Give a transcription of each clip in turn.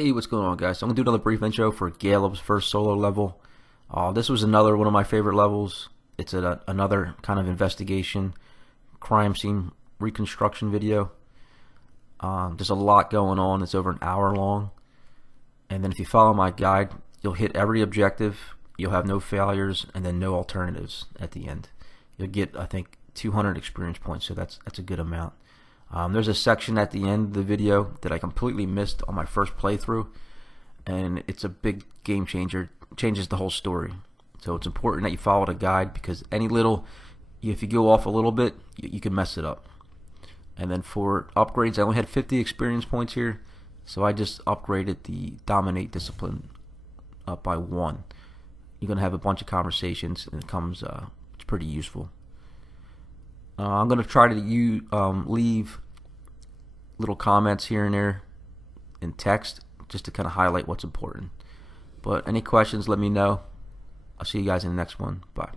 Hey, what's going on, guys? So I'm gonna do another brief intro for Galeb's first solo level. This was another one of my favorite levels. It's another kind of investigation, crime scene reconstruction video. There's a lot going on. It's over an hour long, and then if you follow my guide, you'll hit every objective. You'll have no failures, and then no alternatives at the end. You'll get, I think, 200 experience points, so that's a good amount. There's a section at the end of the video that I completely missed on my first playthrough, and it's a big game changer. It changes the whole story. So it's important that you follow the guide, because if you go off a little bit, you can mess it up. And then for upgrades, I only had 50 experience points here, so I just upgraded the Dominate discipline up by 1. You're going to have a bunch of conversations, and it's pretty useful. I'm going to try to leave little comments here and there in text just to kind of highlight what's important. But any questions, let me know. I'll see you guys in the next one. Bye.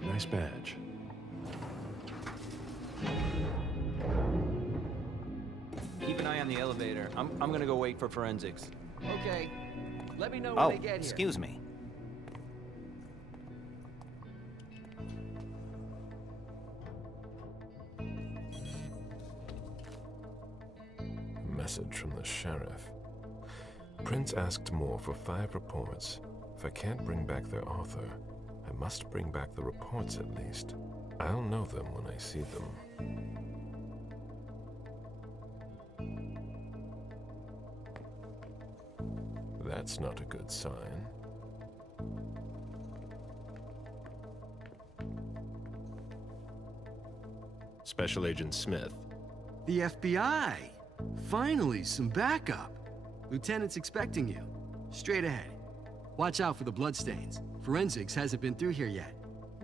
Nice badge. Keep an eye on the elevator. I'm gonna go wait for forensics. Okay. Let me know when they get here. Excuse me. Message from the sheriff. Prince asked more for 5 reports. If I can't bring back their author, I must bring back the reports at least. I'll know them when I see them. That's not a good sign. Special Agent Smith. The FBI! Finally, some backup. Lieutenant's expecting you. Straight ahead. Watch out for the bloodstains. Forensics hasn't been through here yet.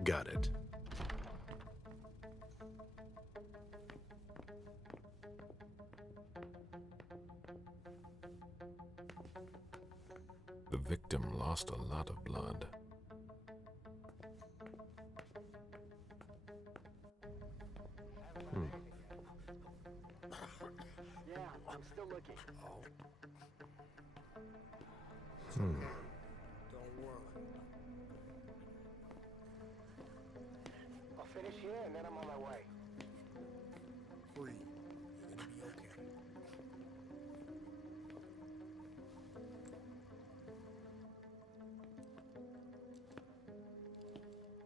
Got it. The victim lost a lot of blood. Yeah, I'm still looking. Don't worry. I'll finish here and then I'm on my way. Free. You're gonna be okay.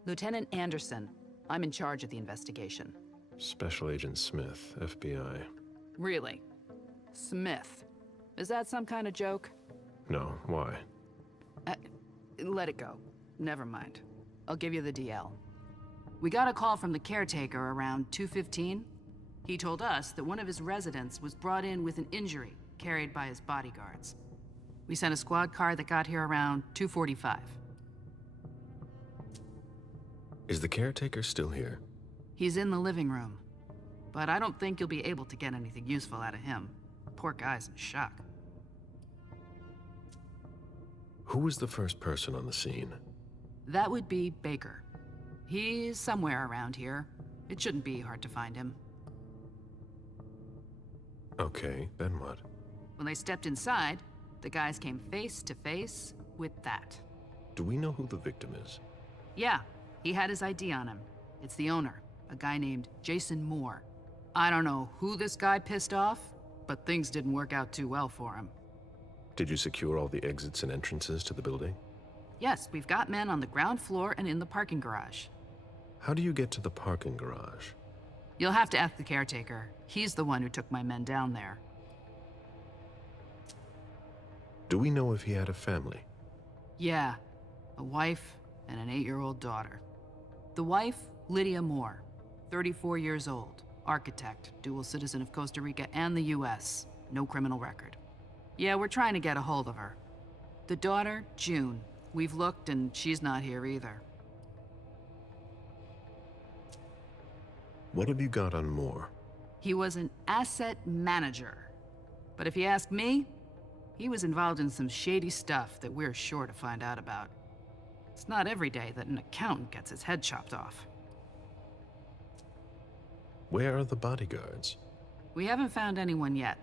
Lieutenant Anderson, I'm in charge of the investigation. Special Agent Smith, FBI. Really? Smith? Is that some kind of joke? No, why? Let it go. Never mind. I'll give you the DL. We got a call from the caretaker around 2:15. He told us that one of his residents was brought in with an injury carried by his bodyguards. We sent a squad car that got here around 2:45. Is the caretaker still here? He's in the living room, but I don't think you'll be able to get anything useful out of him. Poor guy's in shock. Who was the first person on the scene? That would be Baker. He's somewhere around here. It shouldn't be hard to find him. Okay, then what? When they stepped inside, the guys came face to face with that. Do we know who the victim is? Yeah, he had his ID on him. It's the owner, a guy named Jason Moore. I don't know who this guy pissed off, but things didn't work out too well for him. Did you secure all the exits and entrances to the building? Yes, we've got men on the ground floor and in the parking garage. How do you get to the parking garage? You'll have to ask the caretaker. He's the one who took my men down there. Do we know if he had a family? Yeah, a wife and an 8-year-old daughter. The wife, Lydia Moore, 34 years old, architect, dual citizen of Costa Rica and the US, no criminal record. Yeah, we're trying to get a hold of her. The daughter, June. We've looked and she's not here either. What have you got on Moore? He was an asset manager. But if you ask me, he was involved in some shady stuff that we're sure to find out about. It's not every day that an accountant gets his head chopped off. Where are the bodyguards? We haven't found anyone yet.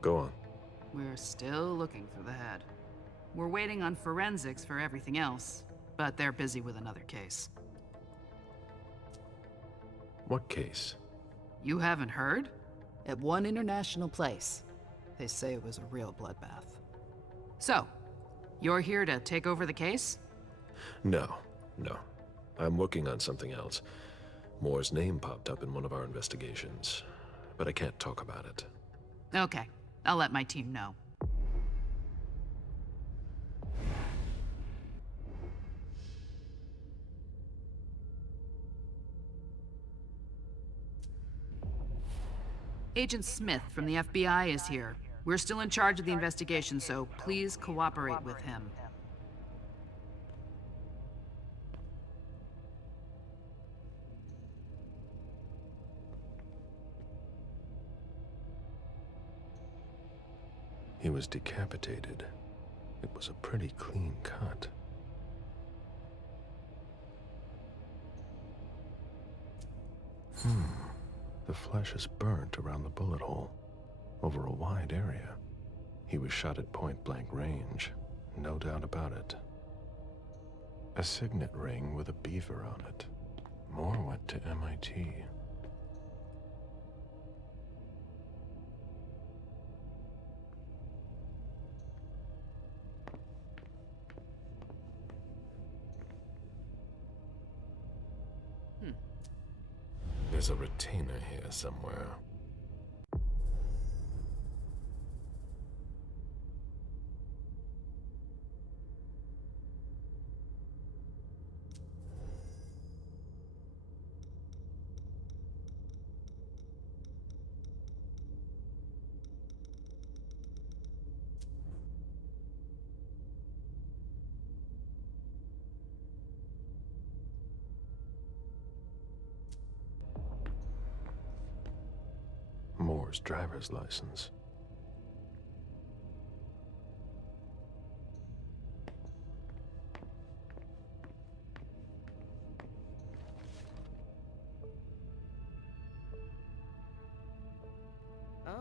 Go on. We're still looking for the head. We're waiting on forensics for everything else, but they're busy with another case. What case? You haven't heard? At one international place. They say it was a real bloodbath. So, you're here to take over the case? No. I'm working on something else. Moore's name popped up in one of our investigations, but I can't talk about it. Okay, I'll let my team know. Agent Smith from the FBI is here. We're still in charge of the investigation, so please cooperate with him. He was decapitated. It was a pretty clean cut. The flesh is burnt around the bullet hole, over a wide area. He was shot at point-blank range, no doubt about it. A signet ring with a beaver on it. Moore went to MIT. There's a retainer here somewhere. Moore's driver's license. Oh.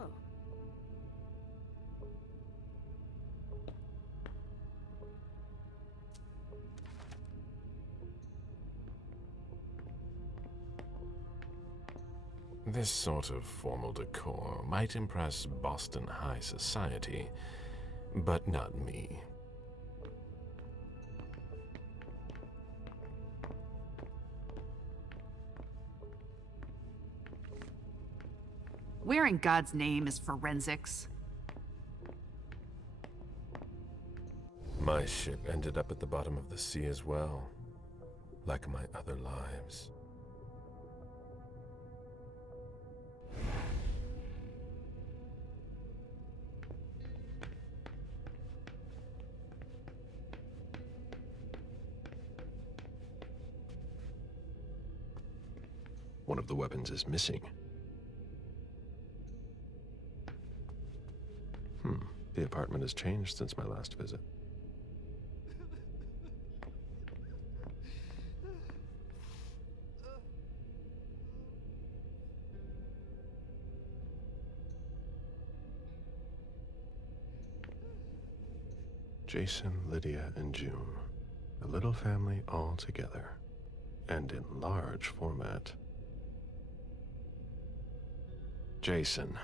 This sort of formal decor might impress Boston high society, but not me. Where in God's name is forensics? My ship ended up at the bottom of the sea as well, like my other lives. One of the weapons is missing. The apartment has changed since my last visit. Jason, Lydia, and June. A little family all together. And in large format. Jason,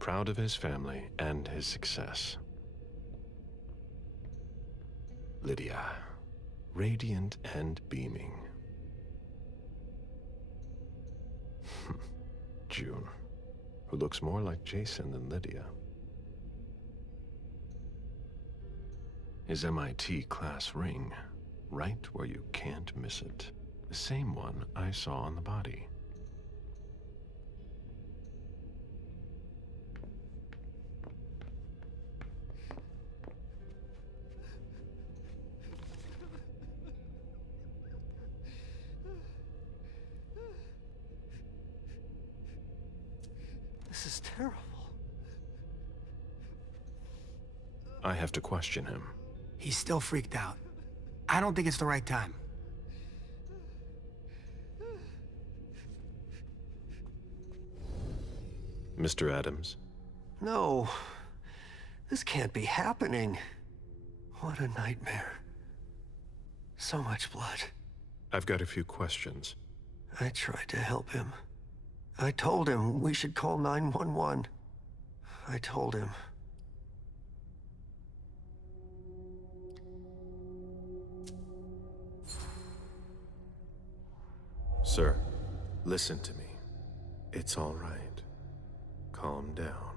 proud of his family and his success. Lydia, radiant and beaming. June, who looks more like Jason than Lydia. His MIT class ring, right where you can't miss it. The same one I saw on the body. This is terrible. I have to question him. He's still freaked out. I don't think it's the right time. Mr. Adams, No. This can't be happening. What a nightmare. So much blood. I've got a few questions. I tried to help him. I told him we should call 911. I told him. Sir, listen to me. It's all right. Calm down.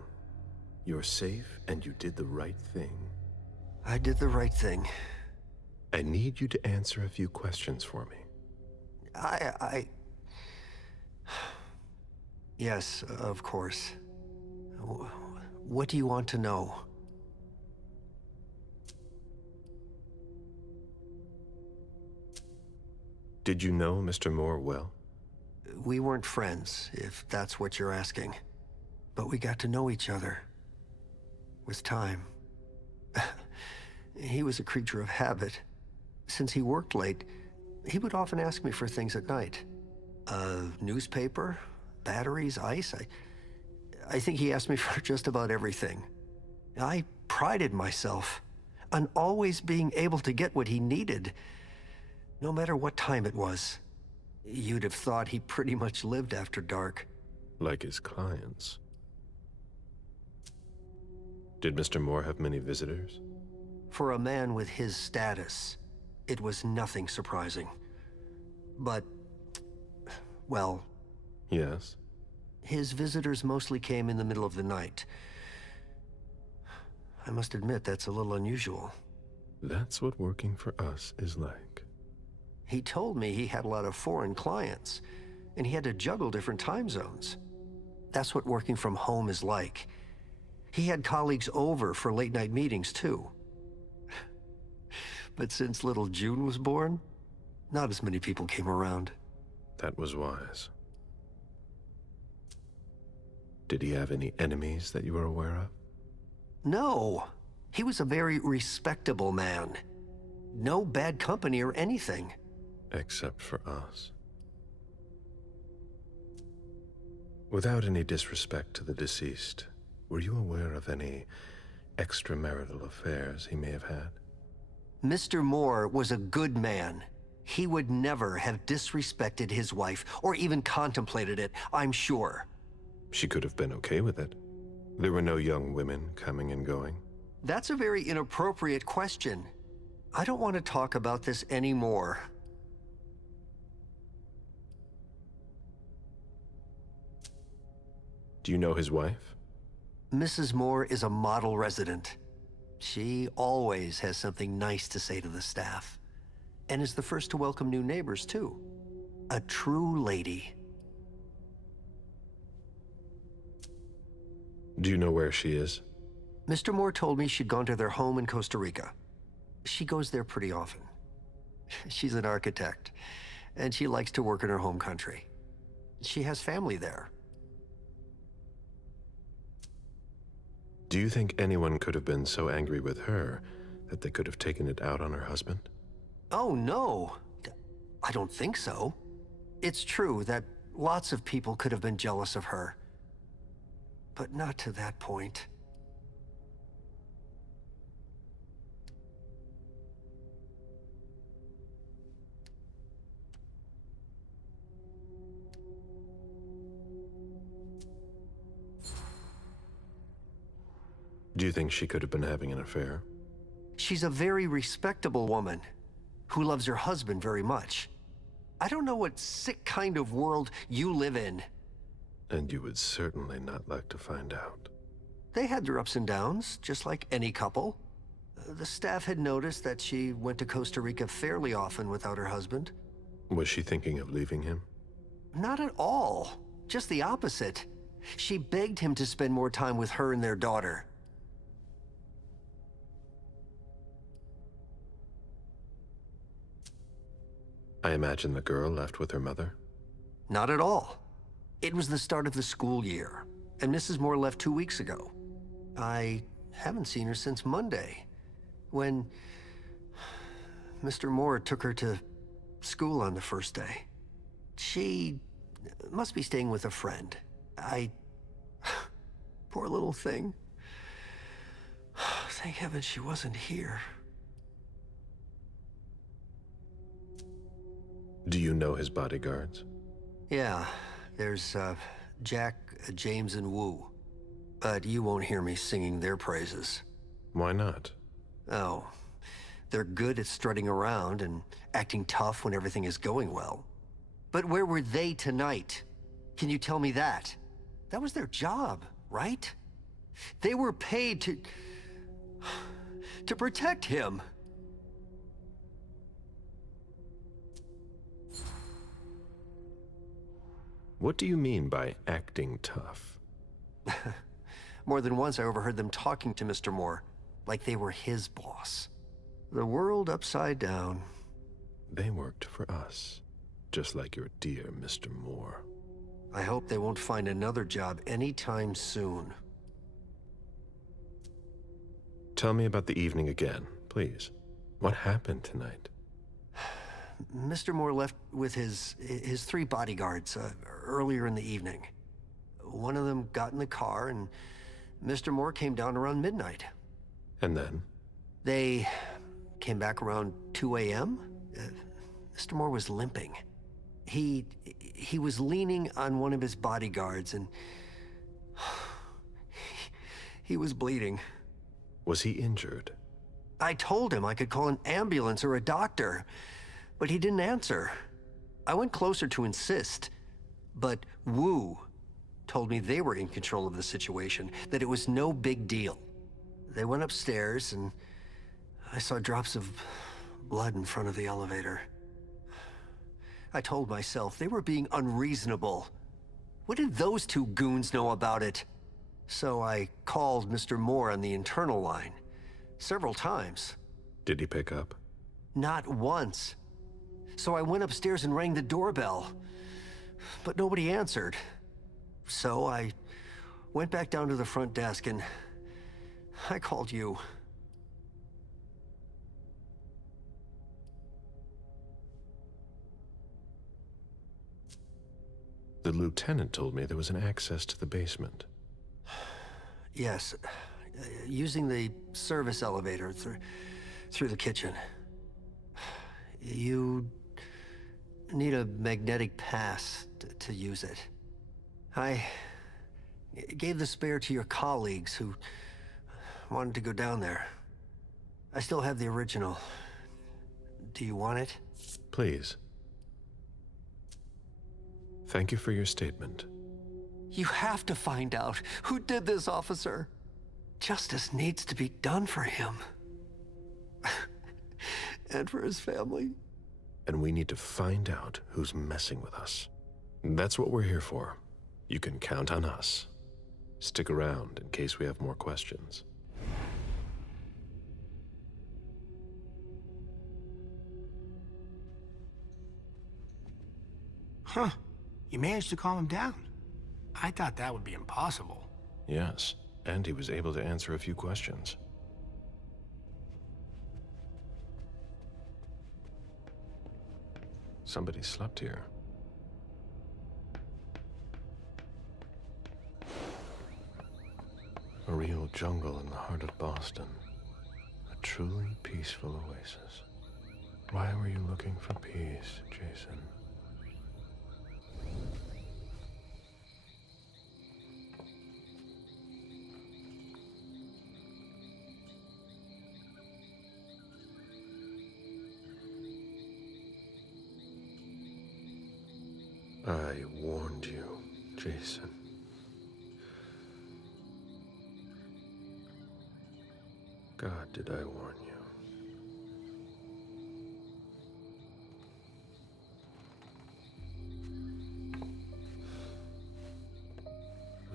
You're safe and you did the right thing. I did the right thing. I need you to answer a few questions for me. Yes, of course. What do you want to know? Did you know Mr. Moore well? We weren't friends, if that's what you're asking. But we got to know each other. With time. He was a creature of habit. Since he worked late, he would often ask me for things at night. A newspaper, batteries, ice. I think he asked me for just about everything. I prided myself on always being able to get what he needed, no matter what time it was. You'd have thought he pretty much lived after dark. Like his clients. Did Mr. Moore have many visitors? For a man with his status, it was nothing surprising. But, well... Yes? His visitors mostly came in the middle of the night. I must admit, that's a little unusual. That's what working for us is like. He told me he had a lot of foreign clients, and he had to juggle different time zones. That's what working from home is like. He had colleagues over for late-night meetings, too. But since little June was born, not as many people came around. That was wise. Did he have any enemies that you were aware of? No. He was a very respectable man. No bad company or anything. Except for us. Without any disrespect to the deceased, were you aware of any extramarital affairs he may have had? Mr. Moore was a good man. He would never have disrespected his wife, or even contemplated it, I'm sure. She could have been okay with it. There were no young women coming and going. That's a very inappropriate question. I don't want to talk about this anymore. Do you know his wife? Mrs. Moore is a model resident. She always has something nice to say to the staff. And is the first to welcome new neighbors, too. A true lady. Do you know where she is? Mr. Moore told me she'd gone to their home in Costa Rica. She goes there pretty often. She's an architect, and she likes to work in her home country. She has family there. Do you think anyone could have been so angry with her that they could have taken it out on her husband? Oh, no. I don't think so. It's true that lots of people could have been jealous of her. But not to that point. Do you think she could have been having an affair? She's a very respectable woman who loves her husband very much. I don't know what sick kind of world you live in. And you would certainly not like to find out. They had their ups and downs, just like any couple. The staff had noticed that she went to Costa Rica fairly often without her husband. Was she thinking of leaving him? Not at all. Just the opposite. She begged him to spend more time with her and their daughter. I imagine the girl left with her mother? Not at all. It was the start of the school year, and Mrs. Moore left 2 weeks ago. I haven't seen her since Monday, when Mr. Moore took her to school on the first day. She must be staying with a friend. Poor little thing. Thank heaven she wasn't here. Do you know his bodyguards? Yeah, there's Jack, James, and Wu. But you won't hear me singing their praises. Why not? Oh, they're good at strutting around and acting tough when everything is going well. But where were they tonight? Can you tell me that? That was their job, right? They were paid to protect him. What do you mean by acting tough? More than once I overheard them talking to Mr. Moore, like they were his boss. The world upside down. They worked for us, just like your dear Mr. Moore. I hope they won't find another job anytime soon. Tell me about the evening again, please. What happened tonight? Mr. Moore left with his 3 bodyguards earlier in the evening. One of them got in the car, and Mr. Moore came down around midnight. And then? They came back around 2 a.m. Mr. Moore was limping. He was leaning on one of his bodyguards, and he was bleeding. Was he injured? I told him I could call an ambulance or a doctor, but he didn't answer. I went closer to insist, but Wu told me they were in control of the situation, that it was no big deal. They went upstairs, and I saw drops of blood in front of the elevator. I told myself they were being unreasonable. What did those 2 goons know about it? So I called Mr. Moore on the internal line several times. Did he pick up? Not once. So I went upstairs and rang the doorbell, but nobody answered. So I went back down to the front desk and I called you. The lieutenant told me there was an access to the basement. Yes, using the service elevator through the kitchen. You need a magnetic pass to use it. I gave the spare to your colleagues who wanted to go down there. I still have the original. Do you want it? Please. Thank you for your statement. You have to find out who did this, officer. Justice needs to be done for him. And for his family. And we need to find out who's messing with us. That's what we're here for. You can count on us. Stick around in case we have more questions. Huh. You managed to calm him down. I thought that would be impossible. Yes, and he was able to answer a few questions. Somebody slept here. A real jungle in the heart of Boston. A truly peaceful oasis. Why were you looking for peace, Jason? I warned you, Jason. God, did I warn you?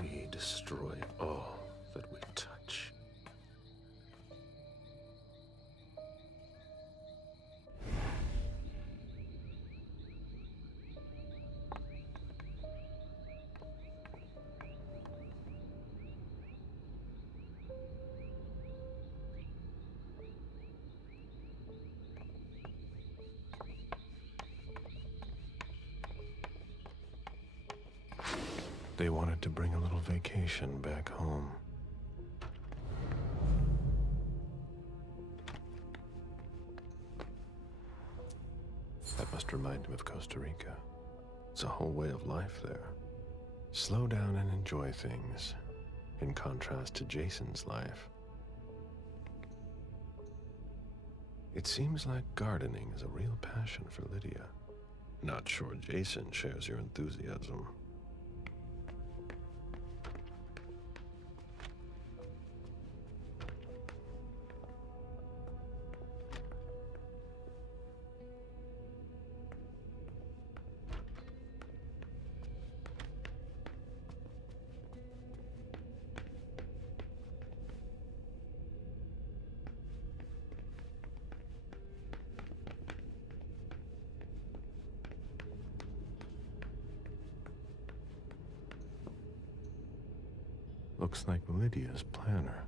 We destroy all that we touch. They wanted to bring a little vacation back home. That must remind him of Costa Rica. It's a whole way of life there. Slow down and enjoy things, in contrast to Jason's life. It seems like gardening is a real passion for Lydia. Not sure Jason shares your enthusiasm. Looks like Lydia's planner.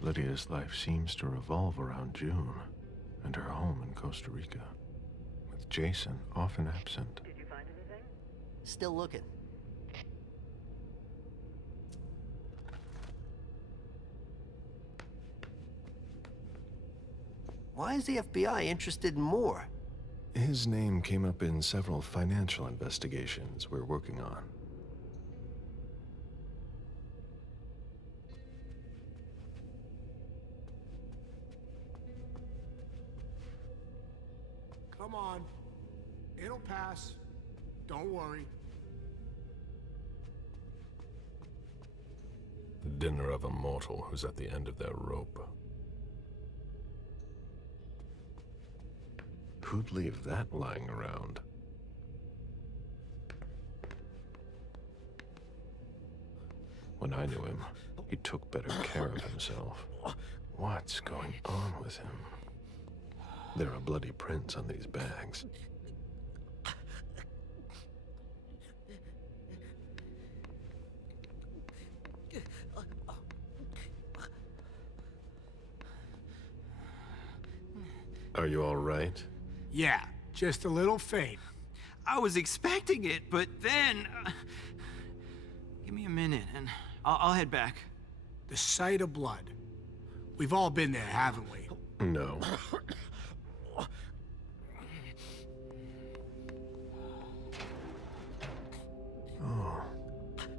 Lydia's life seems to revolve around June and her home in Costa Rica, with Jason often absent. Did you find anything? Still looking. Why is the FBI interested in Moore? His name came up in several financial investigations we're working on. Come on. It'll pass. Don't worry. The dinner of a mortal who's at the end of their rope. Who'd leave that lying around? When I knew him, he took better care of himself. What's going on with him? There are bloody prints on these bags. Are you all right? Yeah, just a little faint. I was expecting it, but then... give me a minute, and I'll head back. The sight of blood. We've all been there, haven't we? No. Oh,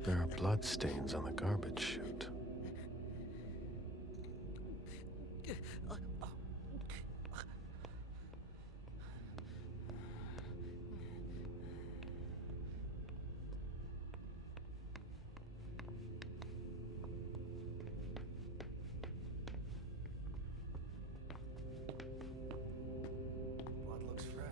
there are blood stains on the garbage chute. Blood looks fresh.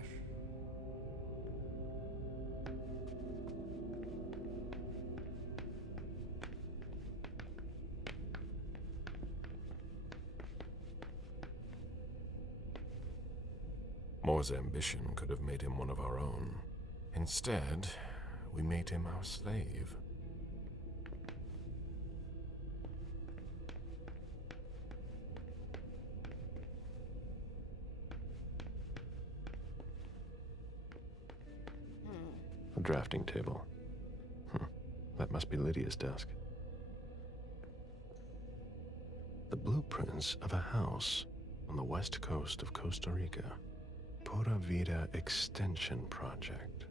Moore's ambition could have made him one of our own. Instead, we made him our slave. A drafting table. That must be Lydia's desk. The blueprints of a house on the west coast of Costa Rica. Pura Vida Extension Project.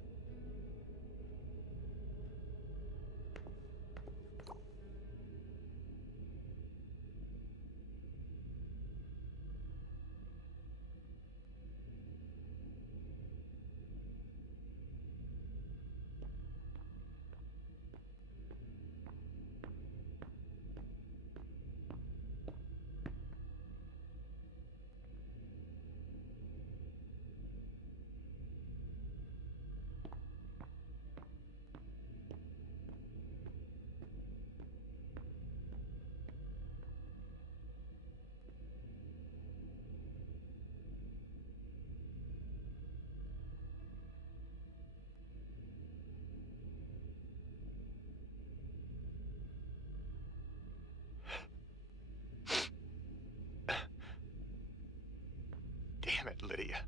Damn it, Lydia.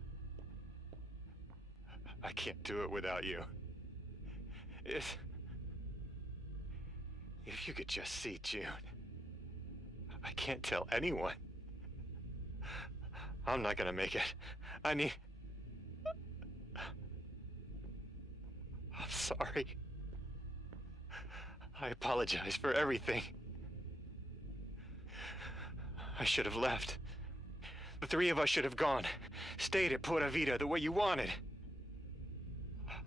I can't do it without you. If you could just see June. I can't tell anyone. I'm not gonna make it. I'm sorry. I apologize for everything. I should have left. The three of us should have gone. Stayed at Pura Vida the way you wanted.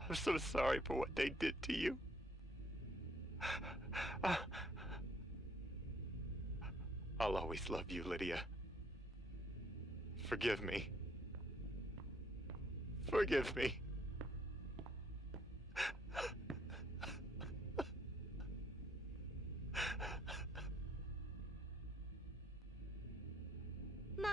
I'm so sorry for what they did to you. I'll always love you, Lydia. Forgive me. Forgive me. Mom!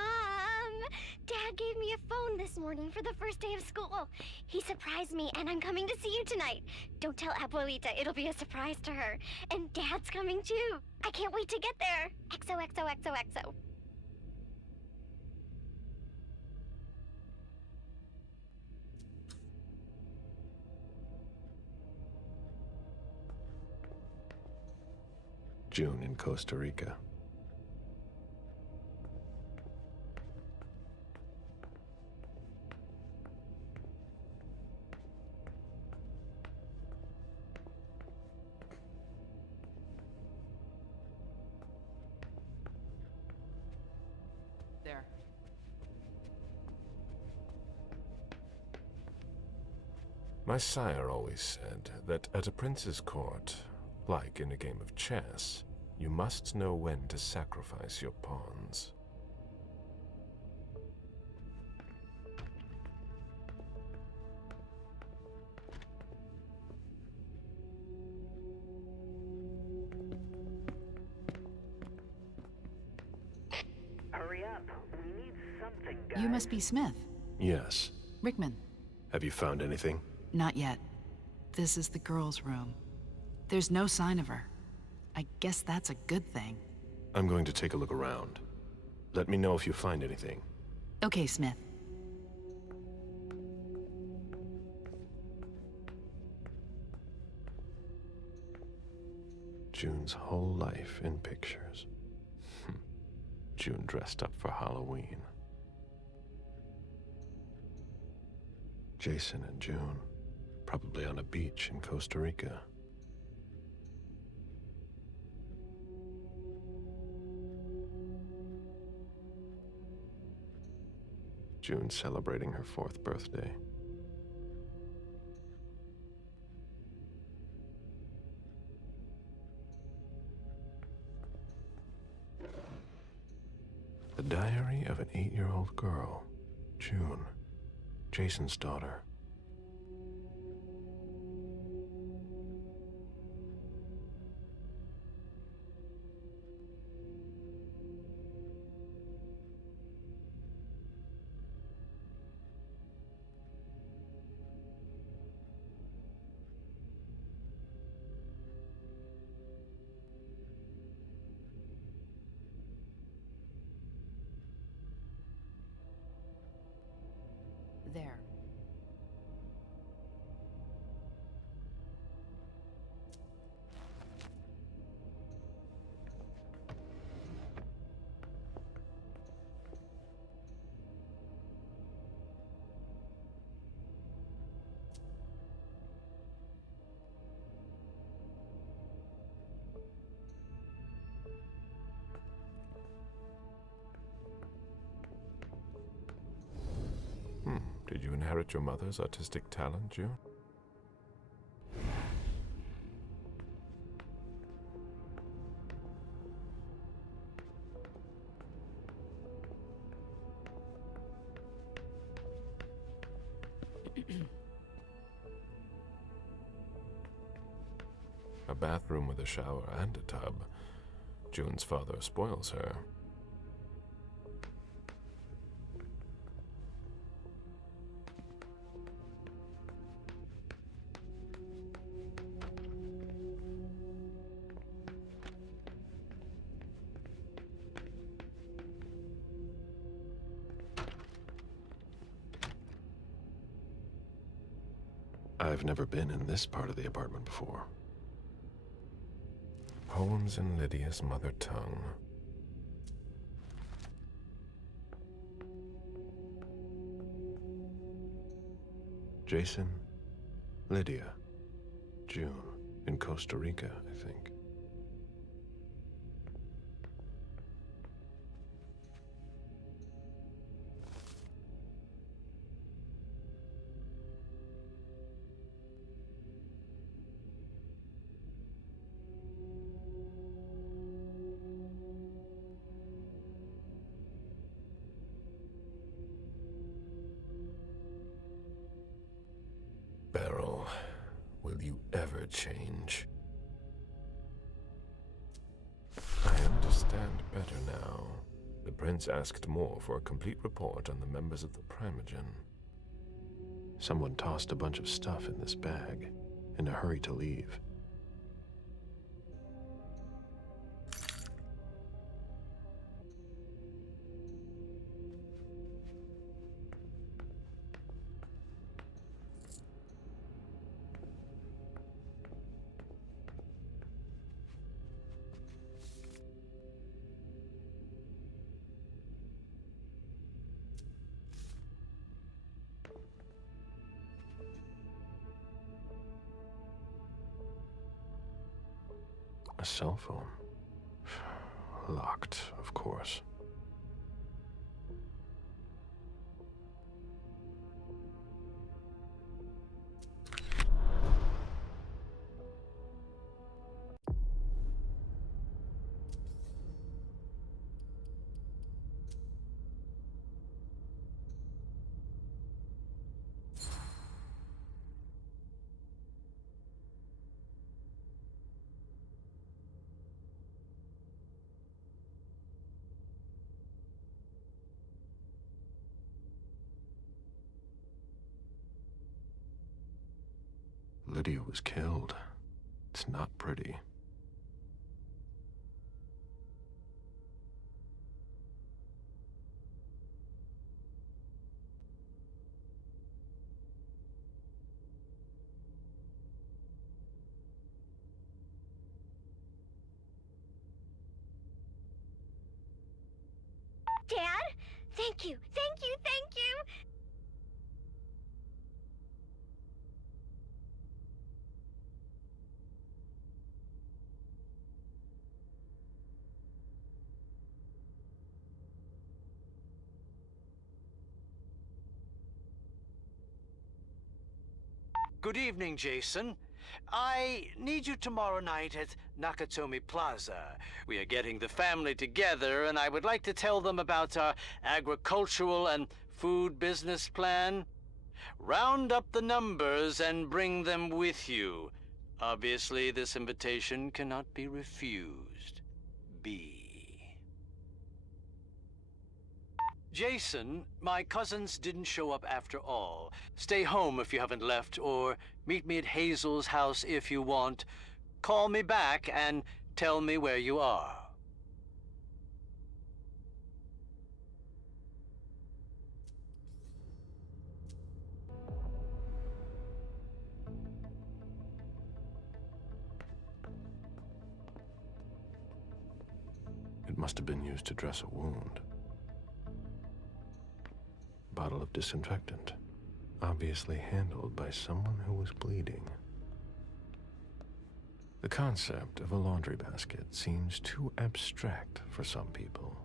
Dad gave me a phone this morning for the first day of school. He surprised me, and I'm coming to see you tonight. Don't tell Abuelita, it'll be a surprise to her. And Dad's coming too. I can't wait to get there. XOXOXOXO. June in Costa Rica. There. My sire always said that at a prince's court, like in a game of chess, you must know when to sacrifice your pawns. Hurry up. We need something, guys. You must be Smith. Yes. Rickman. Have you found anything? Not yet. This is the girl's room. There's no sign of her. I guess that's a good thing. I'm going to take a look around. Let me know if you find anything. Okay, Smith. June's whole life in pictures. June dressed up for Halloween. Jason and June, probably on a beach in Costa Rica. June celebrating her 4th birthday. The diary of an 8-year-old girl, June, Jason's daughter. There. Did you inherit your mother's artistic talent, June? A bathroom with a shower and a tub. June's father spoils her. I've never been in this part of the apartment before. Poems in Lydia's mother tongue. Jason, Lydia, June, in Costa Rica, I think. Beryl, will you ever change? I understand better now. The prince asked more for a complete report on the members of the Primogen. Someone tossed a bunch of stuff in this bag, in a hurry to leave. A cell phone. Locked, of course. Lydia was killed. It's not pretty. Dad? Thank you, thank you, thank you! Good evening, Jason. I need you tomorrow night at Nakatomi Plaza. We are getting the family together, and I would like to tell them about our agricultural and food business plan. Round up the numbers and bring them with you. Obviously, this invitation cannot be refused. B. Jason, my cousins didn't show up after all. Stay home if you haven't left, or meet me at Hazel's house if you want. Call me back and tell me where you are. It must have been used to dress a wound. Bottle of disinfectant, obviously handled by someone who was bleeding. The concept of a laundry basket seems too abstract for some people.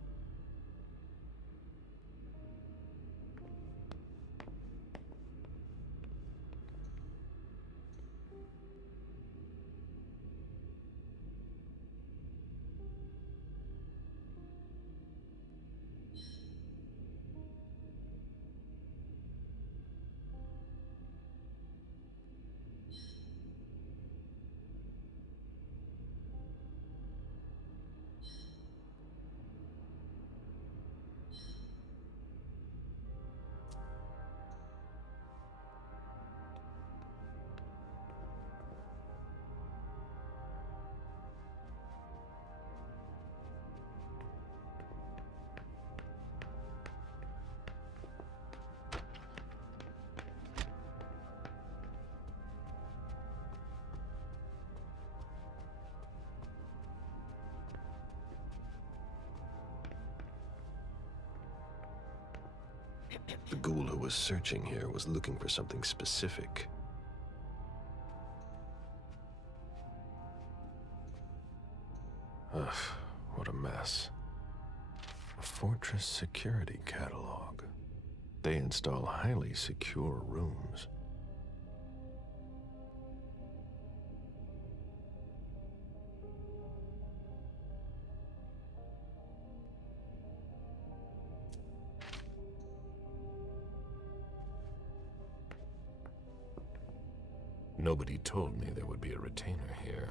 The ghoul who was searching here was looking for something specific. Ugh, what a mess. A fortress security catalog. They install highly secure rooms. Nobody told me there would be a retainer here.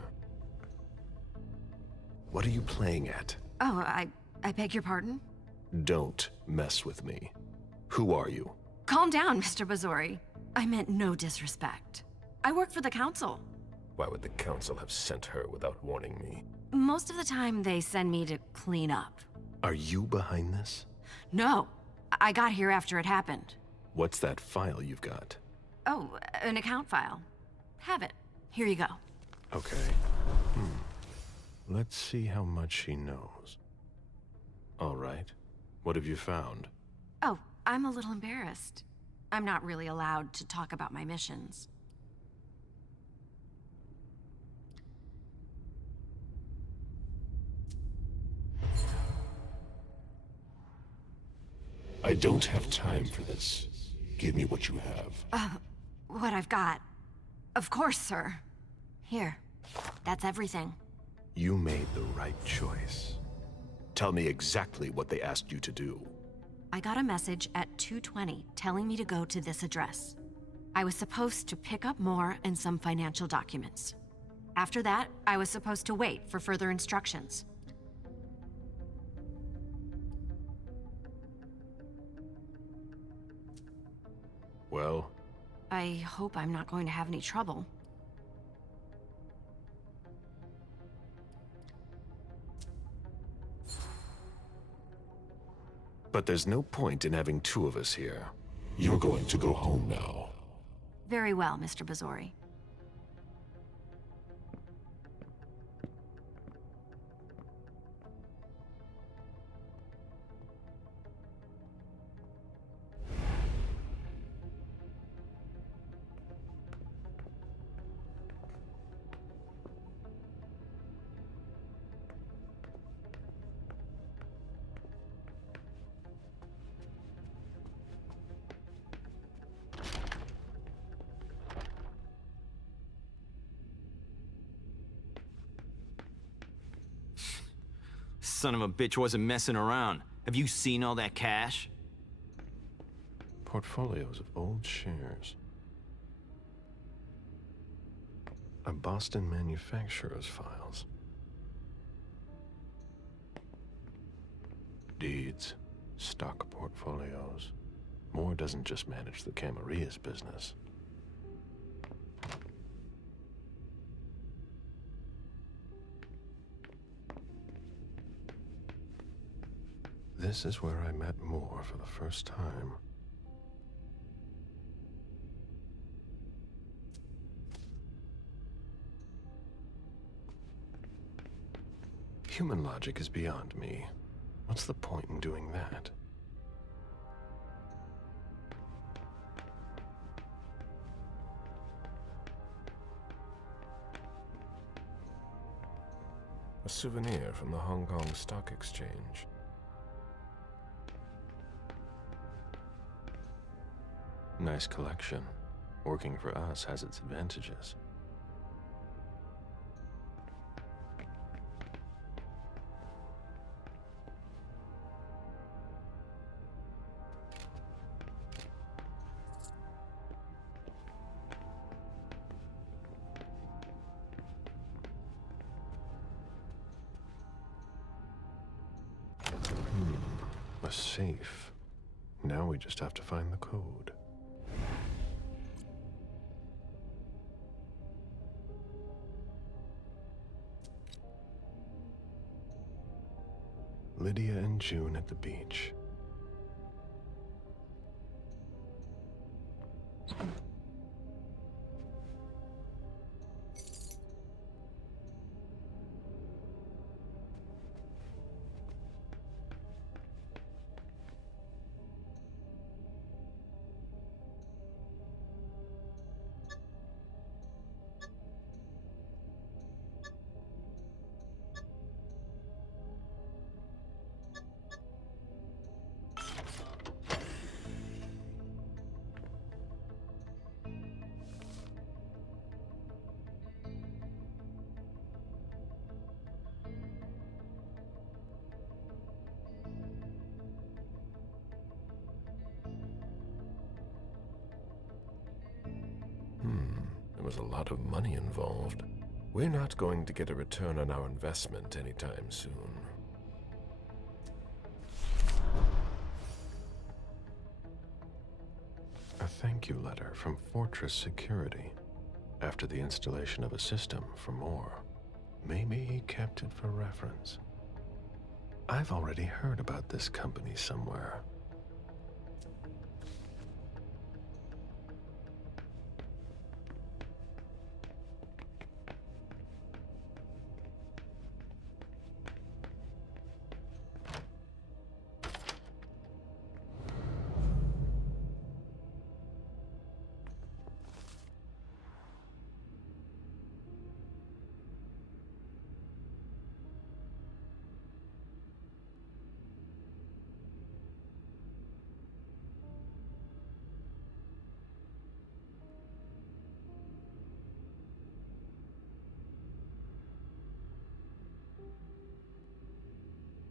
What are you playing at? Oh, I beg your pardon? Don't mess with me. Who are you? Calm down, Mr. Bazori. I meant no disrespect. I work for the council. Why would the council have sent her without warning me? Most of the time, they send me to clean up. Are you behind this? No, I got here after it happened. What's that file you've got? Oh, an account file. Have it. Here you go. Okay. Let's see how much she knows. All right. What have you found? Oh, I'm a little embarrassed. I'm not really allowed to talk about my missions. I don't have time for this. Give me what you have. What I've got. Of course, sir. Here. That's everything. You made the right choice. Tell me exactly what they asked you to do. I got a message at 2:20 telling me to go to this address. I was supposed to pick up more and some financial documents. After that, I was supposed to wait for further instructions. Well? I hope I'm not going to have any trouble. But there's no point in having two of us here. You're going to go home now. Very well, Mr. Bazori. Son of a bitch wasn't messing around. Have you seen all that cash? Portfolios of old shares. A Boston manufacturer's files. Deeds, stock portfolios. Moore doesn't just manage the Camarilla's business. This is where I met Moore for the first time. Human logic is beyond me. What's the point in doing that? A souvenir from the Hong Kong Stock Exchange. Nice collection. Working for us has its advantages. A safe. Now we just have to find the code. Lydia and June at the beach. There was a lot of money involved. We're not going to get a return on our investment anytime soon. A thank you letter from Fortress Security after the installation of a system for more. Maybe he kept it for reference. I've already heard about this company somewhere.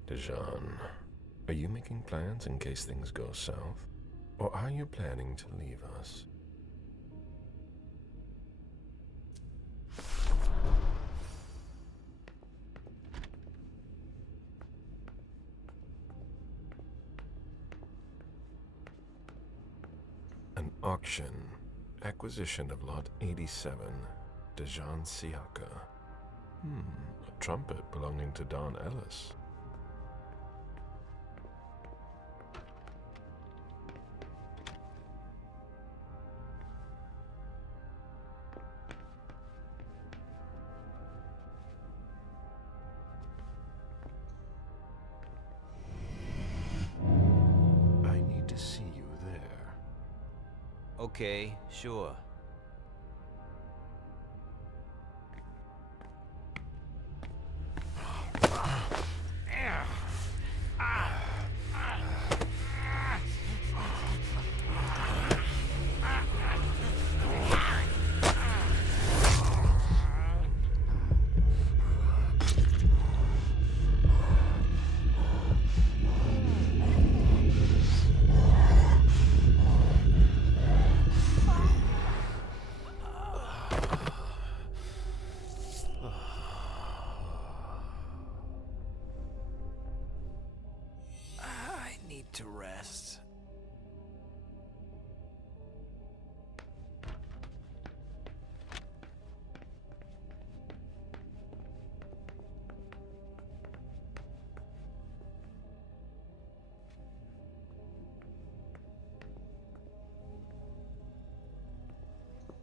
Dijon, are you making plans in case things go south? Or are you planning to leave us? An auction. Acquisition of Lot 87, Dijon Siaka. A trumpet belonging to Don Ellis. See you there. Okay, sure. To rest.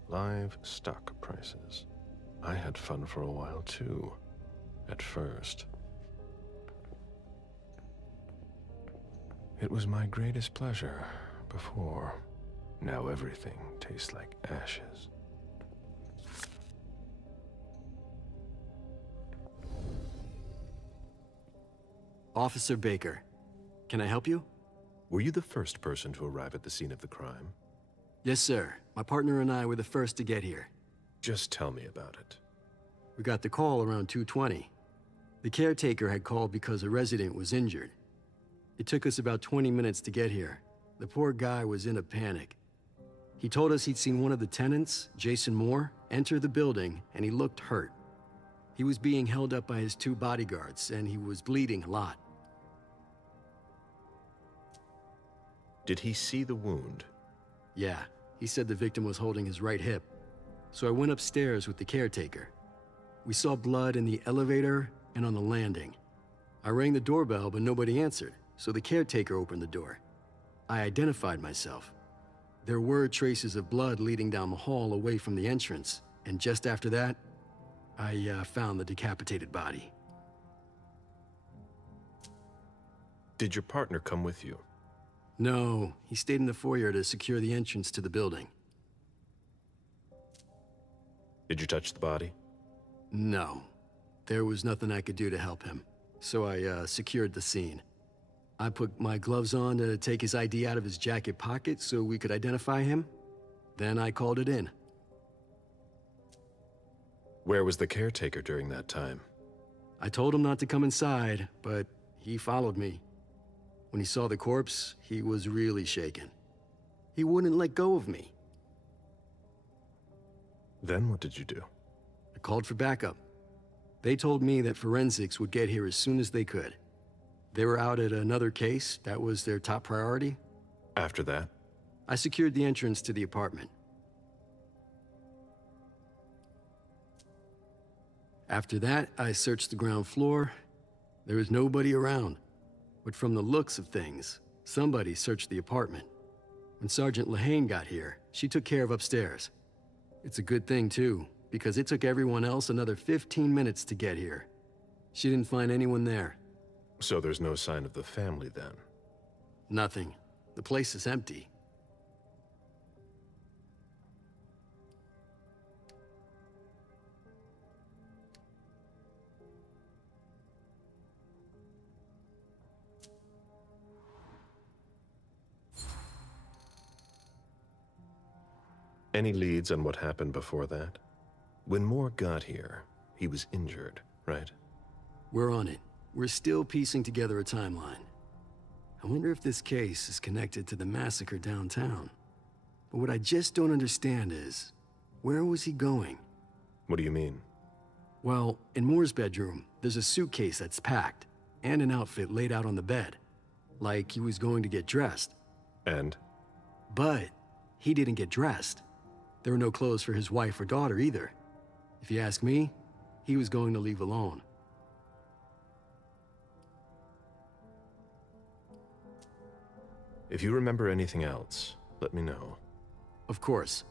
Live stock prices. I had fun for a while too, at first. It was my greatest pleasure before. Now everything tastes like ashes. Officer Baker, can I help you? Were you the first person to arrive at the scene of the crime? Yes, sir. My partner and I were the first to get here. Just tell me about it. We got the call around 2:20. The caretaker had called because a resident was injured. It took us about 20 minutes to get here. The poor guy was in a panic. He told us he'd seen one of the tenants, Jason Moore, enter the building, and he looked hurt. He was being held up by his 2 bodyguards, and he was bleeding a lot. Did he see the wound? Yeah, he said the victim was holding his right hip. So I went upstairs with the caretaker. We saw blood in the elevator and on the landing. I rang the doorbell, but nobody answered. So the caretaker opened the door. I identified myself. There were traces of blood leading down the hall away from the entrance, and just after that, I found the decapitated body. Did your partner come with you? No, he stayed in the foyer to secure the entrance to the building. Did you touch the body? No. There was nothing I could do to help him, so I secured the scene. I put my gloves on to take his ID out of his jacket pocket so we could identify him. Then I called it in. Where was the caretaker during that time? I told him not to come inside, but he followed me. When he saw the corpse, he was really shaken. He wouldn't let go of me. Then what did you do? I called for backup. They told me that forensics would get here as soon as they could. They were out at another case. That was their top priority. After that? I secured the entrance to the apartment. After that, I searched the ground floor. There was nobody around. But from the looks of things, somebody searched the apartment. When Sergeant Lehane got here, she took care of upstairs. It's a good thing, too, because it took everyone else another 15 minutes to get here. She didn't find anyone there. So there's no sign of the family, then? Nothing. The place is empty. Any leads on what happened before that? When Moore got here, he was injured, right? We're on it. We're still piecing together a timeline. I wonder if this case is connected to the massacre downtown. But what I just don't understand is, where was he going? What do you mean? Well, in Moore's bedroom, there's a suitcase that's packed, and an outfit laid out on the bed. Like he was going to get dressed. And? But he didn't get dressed. There were no clothes for his wife or daughter either. If you ask me, he was going to leave alone. If you remember anything else, let me know. Of course.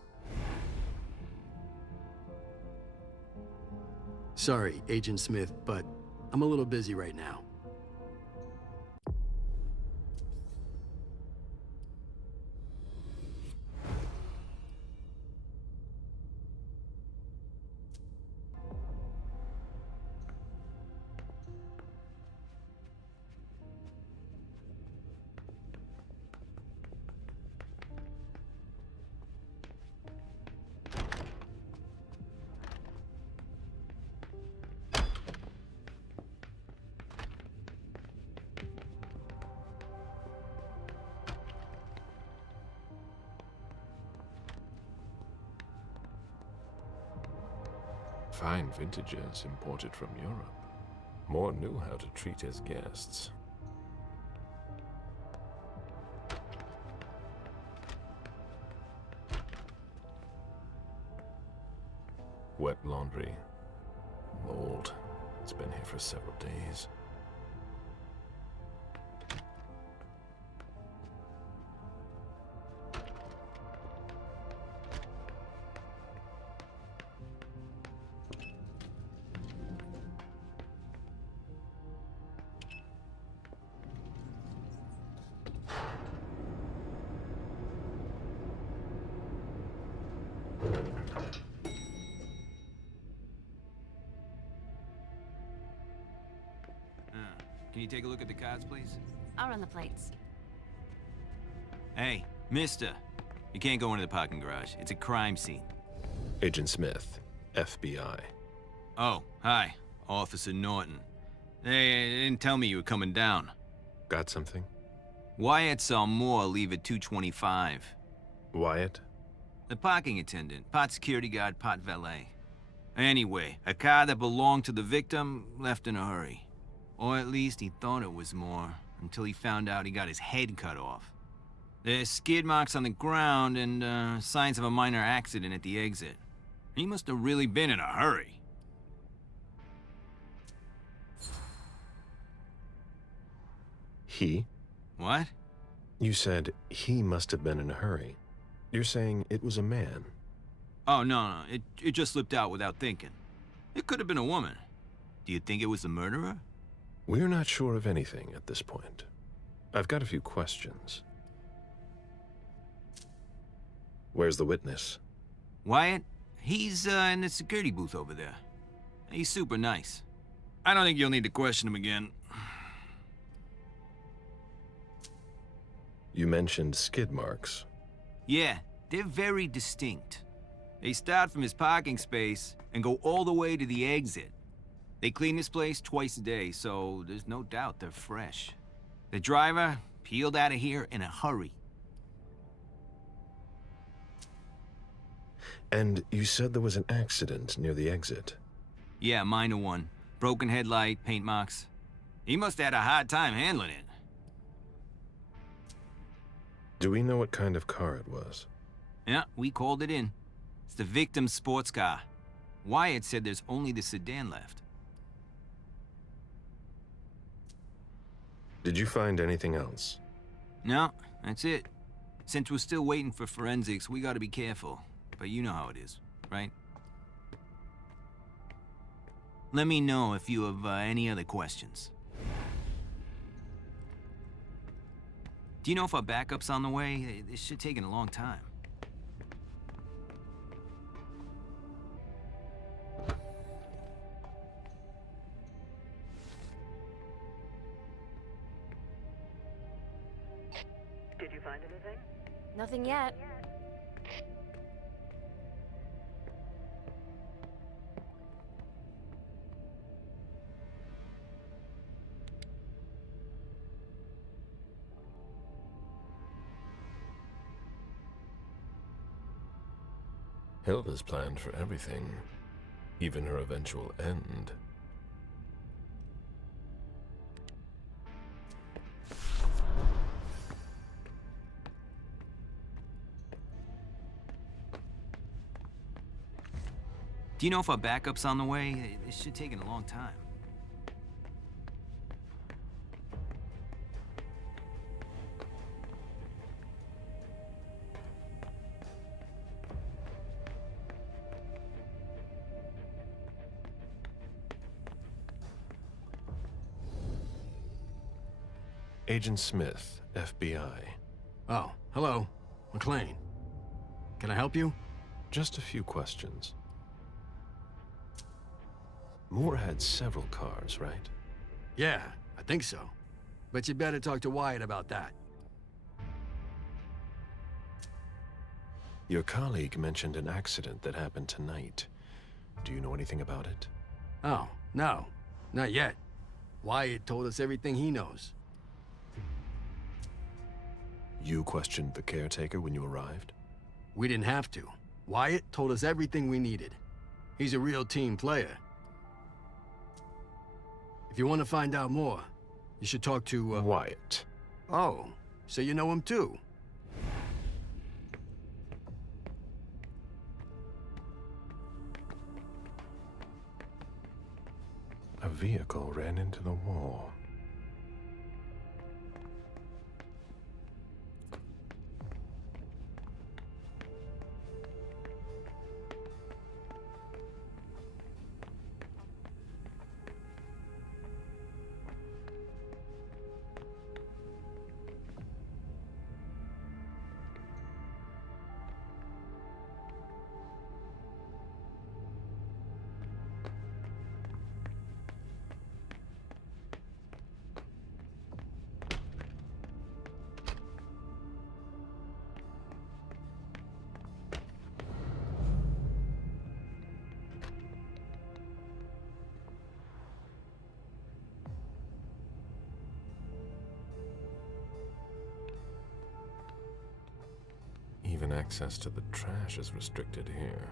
Sorry, Agent Smith, but I'm a little busy right now. Fine vintages imported from Europe. Moore knew how to treat his guests. Wet laundry. Mold. It's been here for several days. Can you take a look at the cards, please? I'll run the plates. Hey, mister. You can't go into the parking garage. It's a crime scene. Agent Smith, FBI. Oh, hi. Officer Norton. They didn't tell me you were coming down. Got something? Wyatt saw Moore leave at 2:25. Wyatt? The parking attendant. Part security guard, part valet. Anyway, a car that belonged to the victim left in a hurry. Or at least he thought it was Moore, until he found out he got his head cut off. There's skid marks on the ground and signs of a minor accident at the exit. He must have really been in a hurry. He? What? You said he must have been in a hurry. You're saying it was a man. Oh, no, it just slipped out without thinking. It could have been a woman. Do you think it was the murderer? We're not sure of anything at this point. I've got a few questions. Where's the witness? Wyatt? He's in the security booth over there. He's super nice. I don't think you'll need to question him again. You mentioned skid marks. Yeah, they're very distinct. They start from his parking space and go all the way to the exit. They clean this place twice a day, so there's no doubt they're fresh. The driver peeled out of here in a hurry. And you said there was an accident near the exit. Yeah, minor one. Broken headlight, paint marks. He must have had a hard time handling it. Do we know what kind of car it was? Yeah, we called it in. It's the victim's sports car. Wyatt said there's only the sedan left. Did you find anything else? No, that's it. Since we're still waiting for forensics, we gotta be careful. But you know how it is, right? Let me know if you have any other questions. Do you know if our backup's on the way? This should take a long time. Did you find anything? Nothing yet. Hilda's planned for everything, even her eventual end. Do you know if our backup's on the way? This should take a long time. Agent Smith, FBI. Oh, hello. McLean. Can I help you? Just a few questions. Moore had several cars, right? Yeah, I think so. But you better talk to Wyatt about that. Your colleague mentioned an accident that happened tonight. Do you know anything about it? Oh, no. Not yet. Wyatt told us everything he knows. You questioned the caretaker when you arrived? We didn't have to. Wyatt told us everything we needed. He's a real team player. If you want to find out more, you should talk to, Wyatt. Oh, so you know him too? A vehicle ran into the wall. Even access to the trash is restricted here.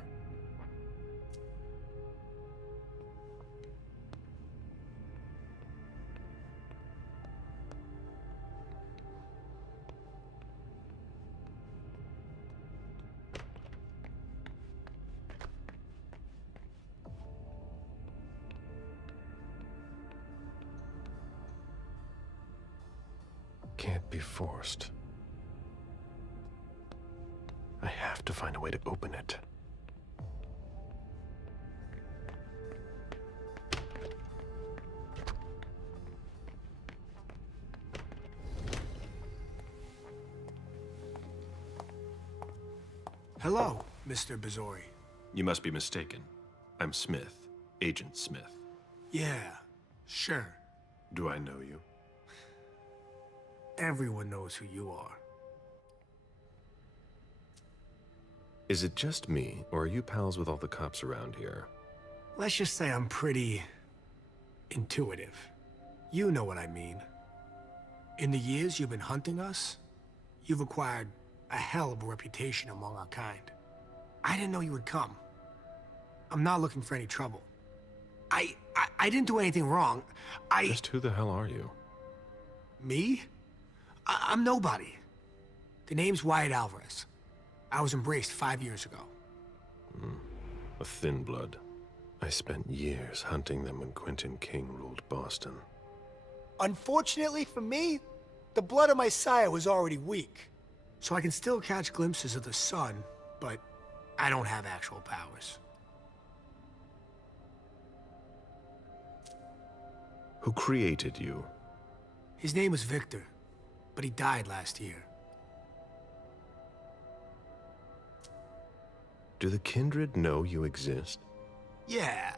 Can't be forced. I have to find a way to open it. Hello, Mr. Bazori. You must be mistaken. I'm Smith, Agent Smith. Yeah, sure. Do I know you? Everyone knows who you are. Is it just me, or are you pals with all the cops around here? Let's just say I'm pretty intuitive. You know what I mean. In the years you've been hunting us, you've acquired a hell of a reputation among our kind. I didn't know you would come. I'm not looking for any trouble. I didn't do anything wrong. Just who the hell are you? Me? I'm nobody. The name's Wyatt Alvarez. I was embraced 5 years ago. A thin blood. I spent years hunting them when Quentin King ruled Boston. Unfortunately for me, the blood of my sire was already weak. So I can still catch glimpses of the sun, but I don't have actual powers. Who created you? His name was Victor, but he died last year. Do the Kindred know you exist? Yeah.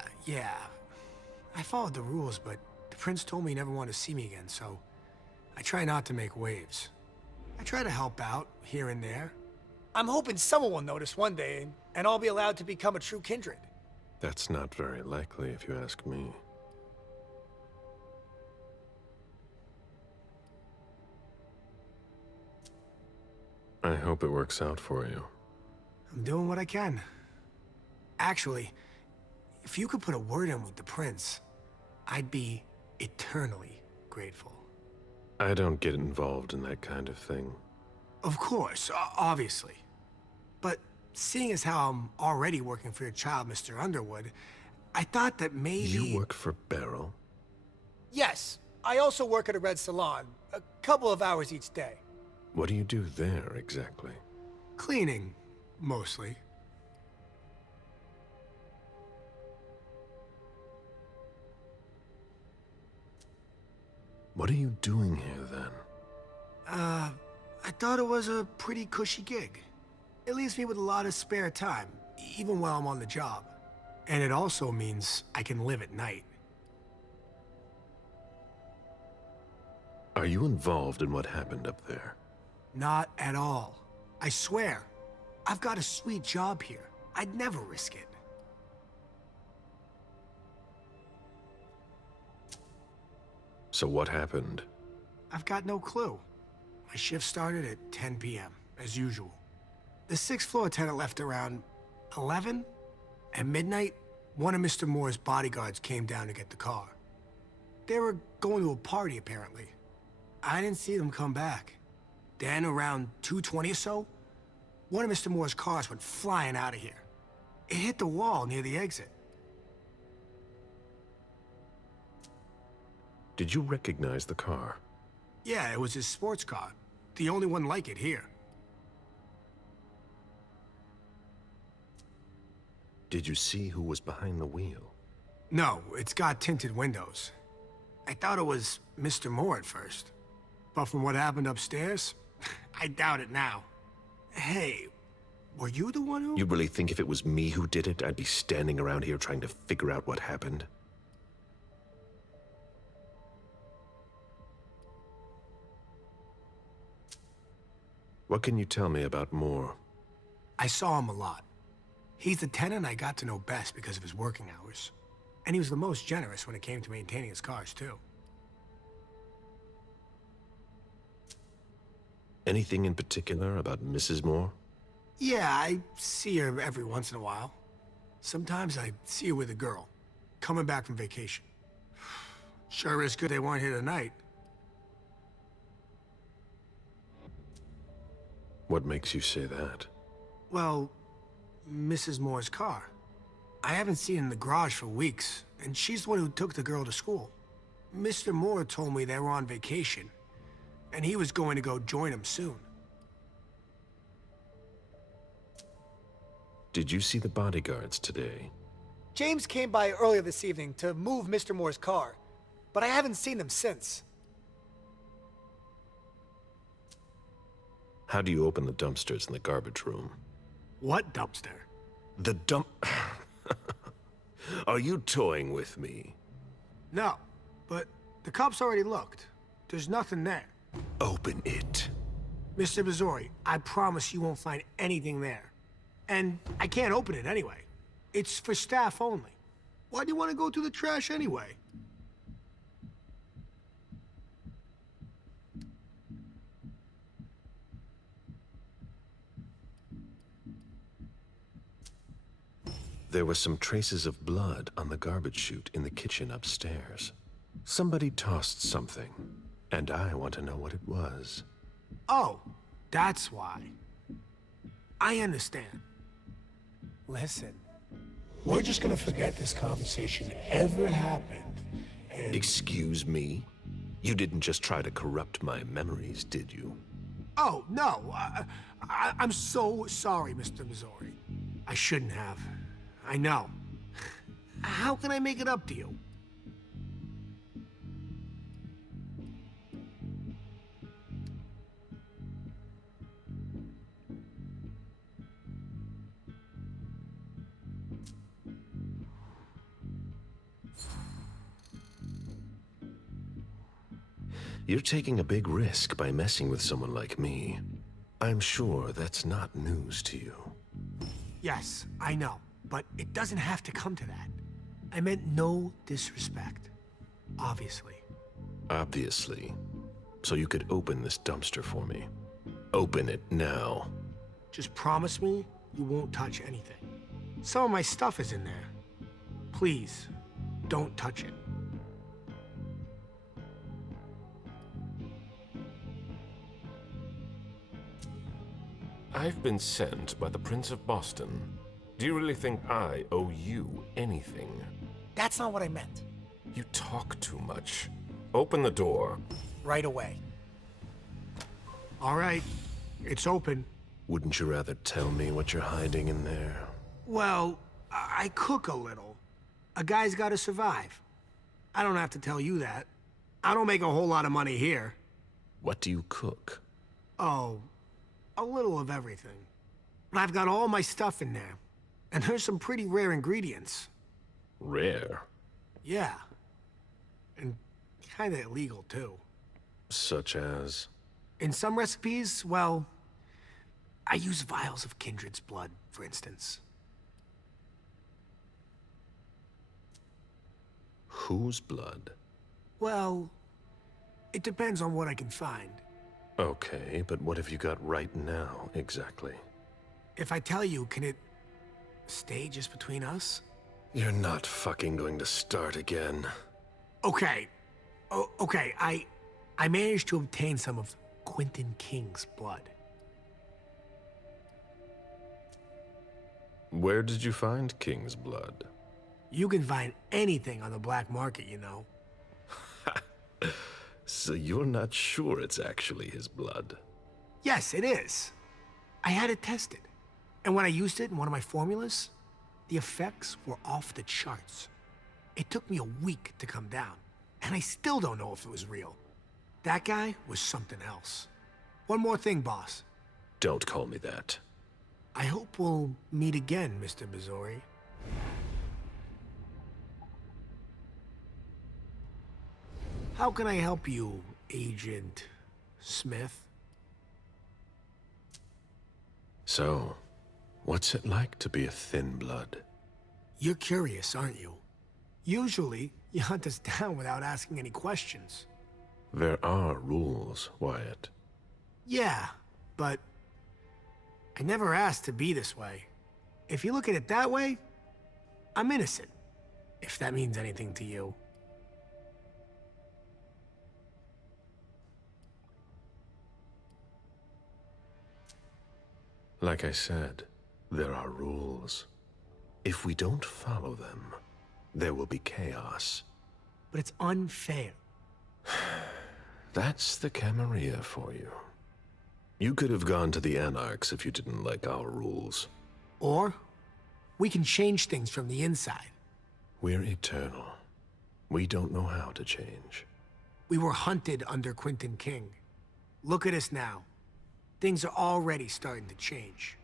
I followed the rules, but the prince told me he never wanted to see me again, so I try not to make waves. I try to help out, here and there. I'm hoping someone will notice one day, and I'll be allowed to become a true kindred. That's not very likely, if you ask me. I hope it works out for you. I'm doing what I can. Actually, if you could put a word in with the prince, I'd be eternally grateful. I don't get involved in that kind of thing. Of course, obviously. But seeing as how I'm already working for your child, Mr. Underwood, I thought that maybe... You work for Beryl? Yes. I also work at a red salon, a couple of hours each day. What do you do there, exactly? Cleaning, mostly. What are you doing here, then? I thought it was a pretty cushy gig. It leaves me with a lot of spare time, even while I'm on the job. And it also means I can live at night. Are you involved in what happened up there? Not at all. I swear. I've got a sweet job here. I'd never risk it. So what happened? I've got no clue. My shift started at 10 p.m., as usual. The sixth floor tenant left around 11. At midnight, one of Mr. Moore's bodyguards came down to get the car. They were going to a party, apparently. I didn't see them come back. Then, around 2:20 or so, one of Mr. Moore's cars went flying out of here. It hit the wall near the exit. Did you recognize the car? Yeah, it was his sports car. The only one like it here. Did you see who was behind the wheel? No, it's got tinted windows. I thought it was Mr. Moore at first. But from what happened upstairs, I doubt it now. Hey, were you the one who... You really think if it was me who did it, I'd be standing around here trying to figure out what happened? What can you tell me about Moore? I saw him a lot. He's the tenant I got to know best because of his working hours. And he was the most generous when it came to maintaining his cars, too. Anything in particular about Mrs. Moore? Yeah, I see her every once in a while. Sometimes I see her with a girl, coming back from vacation. Sure is good they weren't here tonight. What makes you say that? Well, Mrs. Moore's car. I haven't seen her in the garage for weeks, and she's the one who took the girl to school. Mr. Moore told me they were on vacation, and he was going to go join them soon. Did you see the bodyguards today? James came by earlier this evening to move Mr. Moore's car, but I haven't seen them since. How do you open the dumpsters in the garbage room? What dumpster? The dump... Are you toying with me? No, but the cops already looked. There's nothing there. Open it. Mr. Missouri, I promise you won't find anything there. And I can't open it anyway. It's for staff only. Why do you want to go through the trash anyway? There were some traces of blood on the garbage chute in the kitchen upstairs. Somebody tossed something, and I want to know what it was. Oh, that's why. I understand. Listen, we're just gonna forget this conversation ever happened, and... Excuse me? You didn't just try to corrupt my memories, did you? Oh, no. I'm so sorry, Mr. Missouri. I shouldn't have. I know. How can I make it up to you? You're taking a big risk by messing with someone like me. I'm sure that's not news to you. Yes, I know. But it doesn't have to come to that. I meant no disrespect. Obviously. Obviously. So you could open this dumpster for me. Open it now. Just promise me you won't touch anything. Some of my stuff is in there. Please, don't touch it. I've been sent by the Prince of Boston. Do you really think I owe you anything? That's not what I meant. You talk too much. Open the door. Right away. All right, it's open. Wouldn't you rather tell me what you're hiding in there? Well, I cook a little. A guy's gotta survive. I don't have to tell you that. I don't make a whole lot of money here. What do you cook? Oh, a little of everything. But I've got all my stuff in there. And there's some pretty rare ingredients. Rare? Yeah. And kinda illegal, too. Such as? In some recipes, well, I use vials of kindred's blood, for instance. Whose blood? Well, it depends on what I can find. Okay, but what have you got right now, exactly? If I tell you, can it stay just between us? You're not fucking going to start again. Okay. Okay, I managed to obtain some of Quentin King's blood. Where did you find King's blood? You can find anything on the black market, you know. So you're not sure it's actually his blood? Yes, it is. I had it tested. And when I used it in one of my formulas, the effects were off the charts. It took me a week to come down, and I still don't know if it was real. That guy was something else. One more thing, boss. Don't call me that. I hope we'll meet again, Mr. Missouri. How can I help you, Agent Smith? So, what's it like to be a thin blood? You're curious, aren't you? Usually, you hunt us down without asking any questions. There are rules, Wyatt. Yeah, but I never asked to be this way. If you look at it that way, I'm innocent, if that means anything to you. Like I said, there are rules. If we don't follow them, there will be chaos. But it's unfair. That's the Camarilla for you. You could have gone to the Anarchs if you didn't like our rules. Or, we can change things from the inside. We're eternal. We don't know how to change. We were hunted under Quentin King. Look at us now. Things are already starting to change.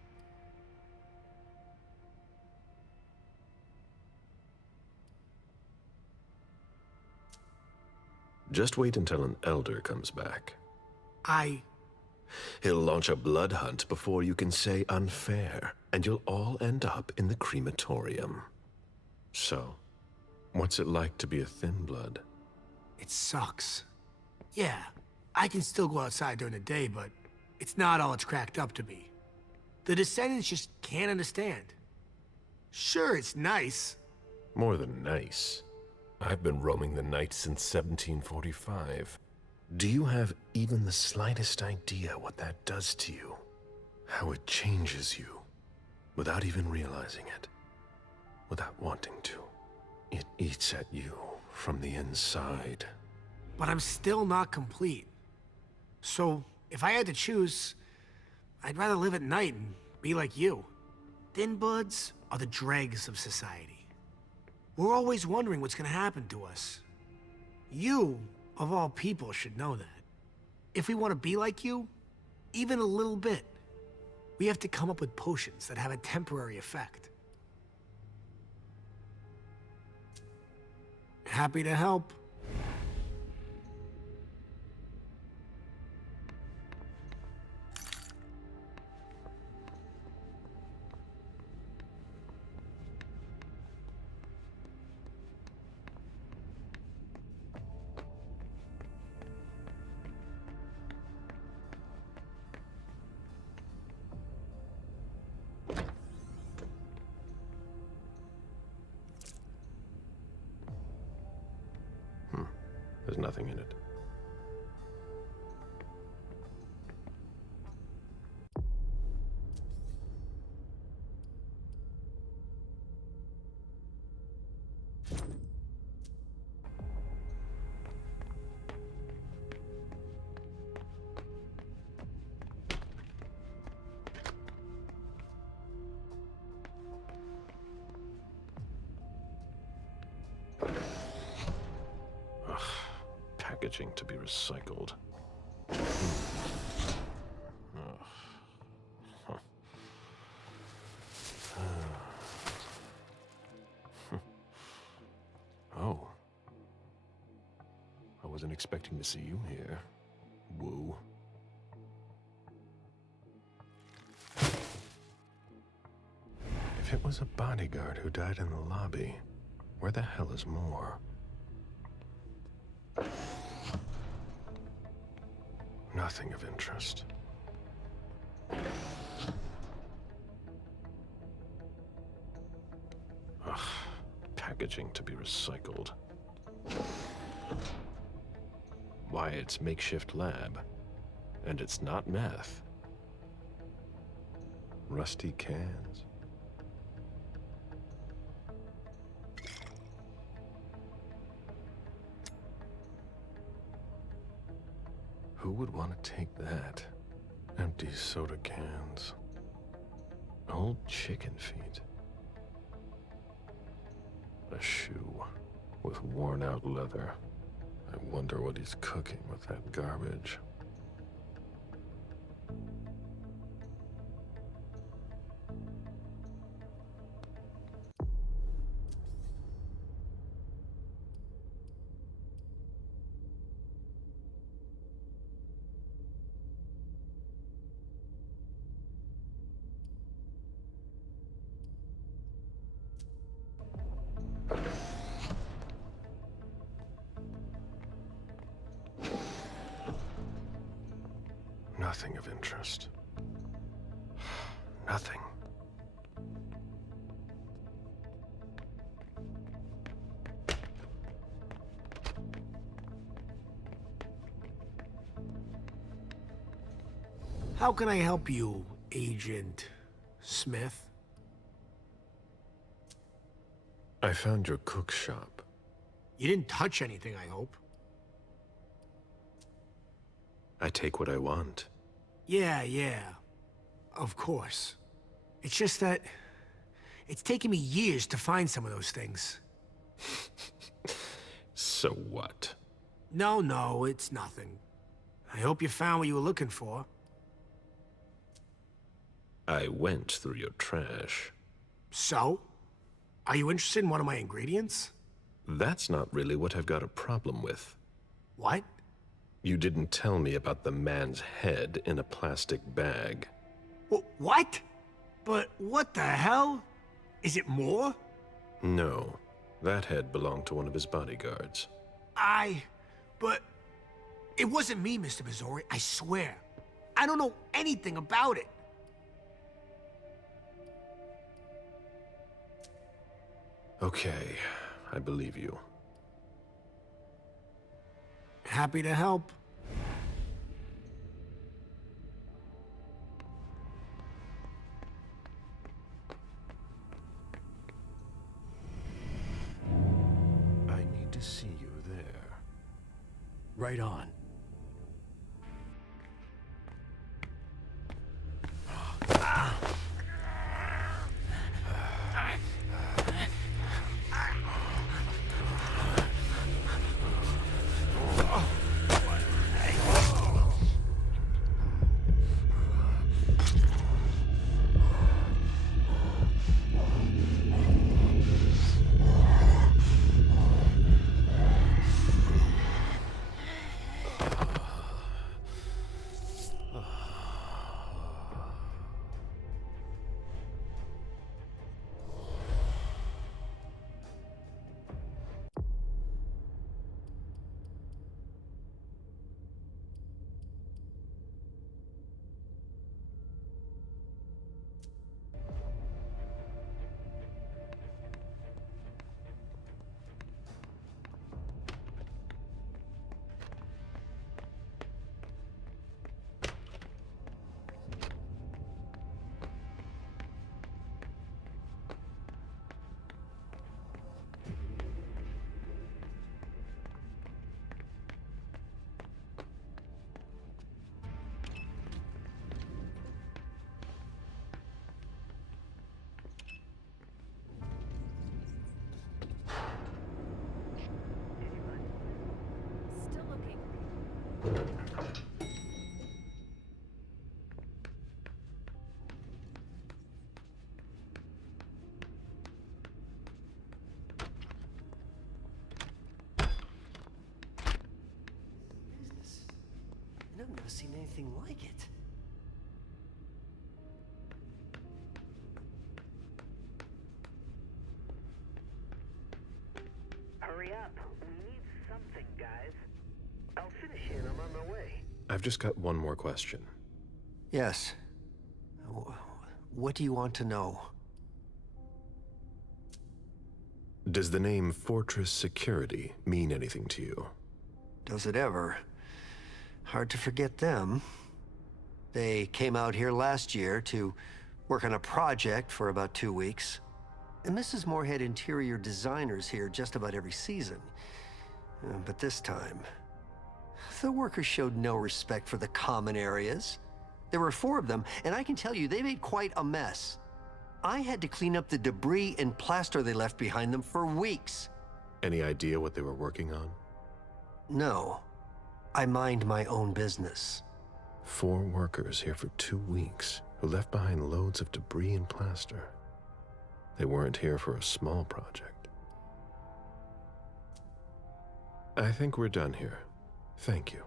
Just wait until an elder comes back. He'll launch a blood hunt before you can say unfair, and you'll all end up in the crematorium. So, what's it like to be a thin blood? It sucks. Yeah, I can still go outside during the day, but it's not all it's cracked up to be. The descendants just can't understand. Sure, it's nice. More than nice. I've been roaming the night since 1745. Do you have even the slightest idea what that does to you? How it changes you, without even realizing it, without wanting to. It eats at you from the inside. But I'm still not complete. So, if I had to choose, I'd rather live at night and be like you. Thin buds are the dregs of society. We're always wondering what's gonna happen to us. You, of all people, should know that. If we want to be like you, even a little bit, we have to come up with potions that have a temporary effect. Happy to help. There's nothing in it. Packaging to be recycled. Oh. I wasn't expecting to see you here. Woo. If it was a bodyguard who died in the lobby, where the hell is Moore? Nothing of interest. Ugh, packaging to be recycled. Wyatt's makeshift lab. And it's not meth. Rusty cans. Who would want to take that? Empty soda cans. Old chicken feet. A shoe with worn out leather. I wonder what he's cooking with that garbage. Nothing of interest. Nothing. How can I help you, Agent Smith? I found your cook shop. You didn't touch anything, I hope. I take what I want. Yeah. Of course. It's just that it's taken me years to find some of those things. So what? No, it's nothing. I hope you found what you were looking for. I went through your trash. So? Are you interested in one of my ingredients? That's not really what I've got a problem with. What? You didn't tell me about the man's head in a plastic bag. What? But what the hell? Is it more? No. That head belonged to one of his bodyguards. But it wasn't me, Mr. Missouri, I swear. I don't know anything about it. Okay, I believe you. Happy to help. I need to see you there. Right on. I've never seen anything like it. Hurry up. We need something, guys. I'll finish it. I'm on my way. I've just got one more question. Yes. What do you want to know? Does the name Fortress Security mean anything to you? Does it ever? Hard to forget them. They came out here last year to work on a project for about 2 weeks. And Mrs. Moore had interior designers here just about every season. But this time, the workers showed no respect for the common areas. There were 4 of them, and I can tell you, they made quite a mess. I had to clean up the debris and plaster they left behind them for weeks. Any idea what they were working on? No. I mind my own business. 4 workers here for 2 weeks who left behind loads of debris and plaster. They weren't here for a small project. I think we're done here. Thank you.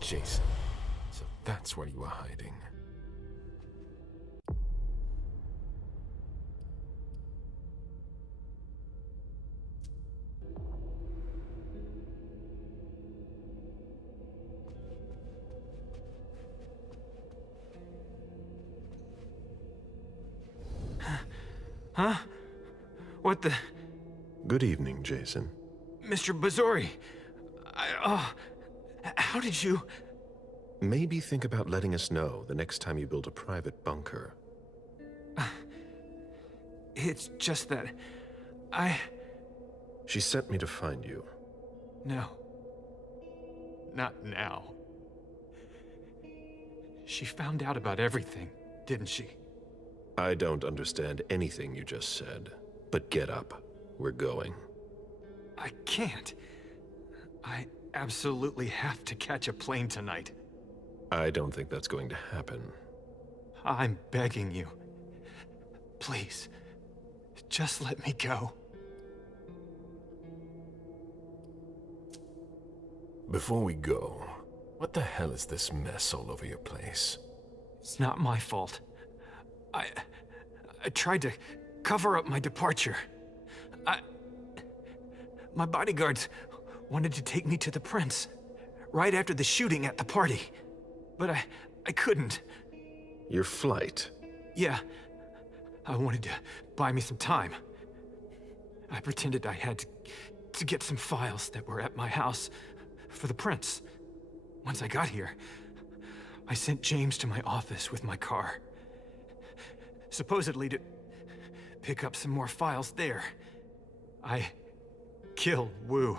Jason, so that's where you were hiding. Huh? What the... Good evening, Jason. Mr. Bazzori! How did you... Maybe think about letting us know the next time you build a private bunker. It's just that... She sent me to find you. No. Not now. She found out about everything, didn't she? I don't understand anything you just said, but get up. We're going. I can't. I absolutely have to catch a plane tonight. I don't think that's going to happen. I'm begging you. Please, just let me go. Before we go, what the hell is this mess all over your place? It's not my fault. I tried to cover up my departure. My bodyguards wanted to take me to the prince right after the shooting at the party. But I couldn't. Your flight? Yeah. I wanted to buy me some time. I pretended I had to get some files that were at my house for the prince. Once I got here, I sent James to my office with my car. Supposedly to pick up some more files there. I killed Wu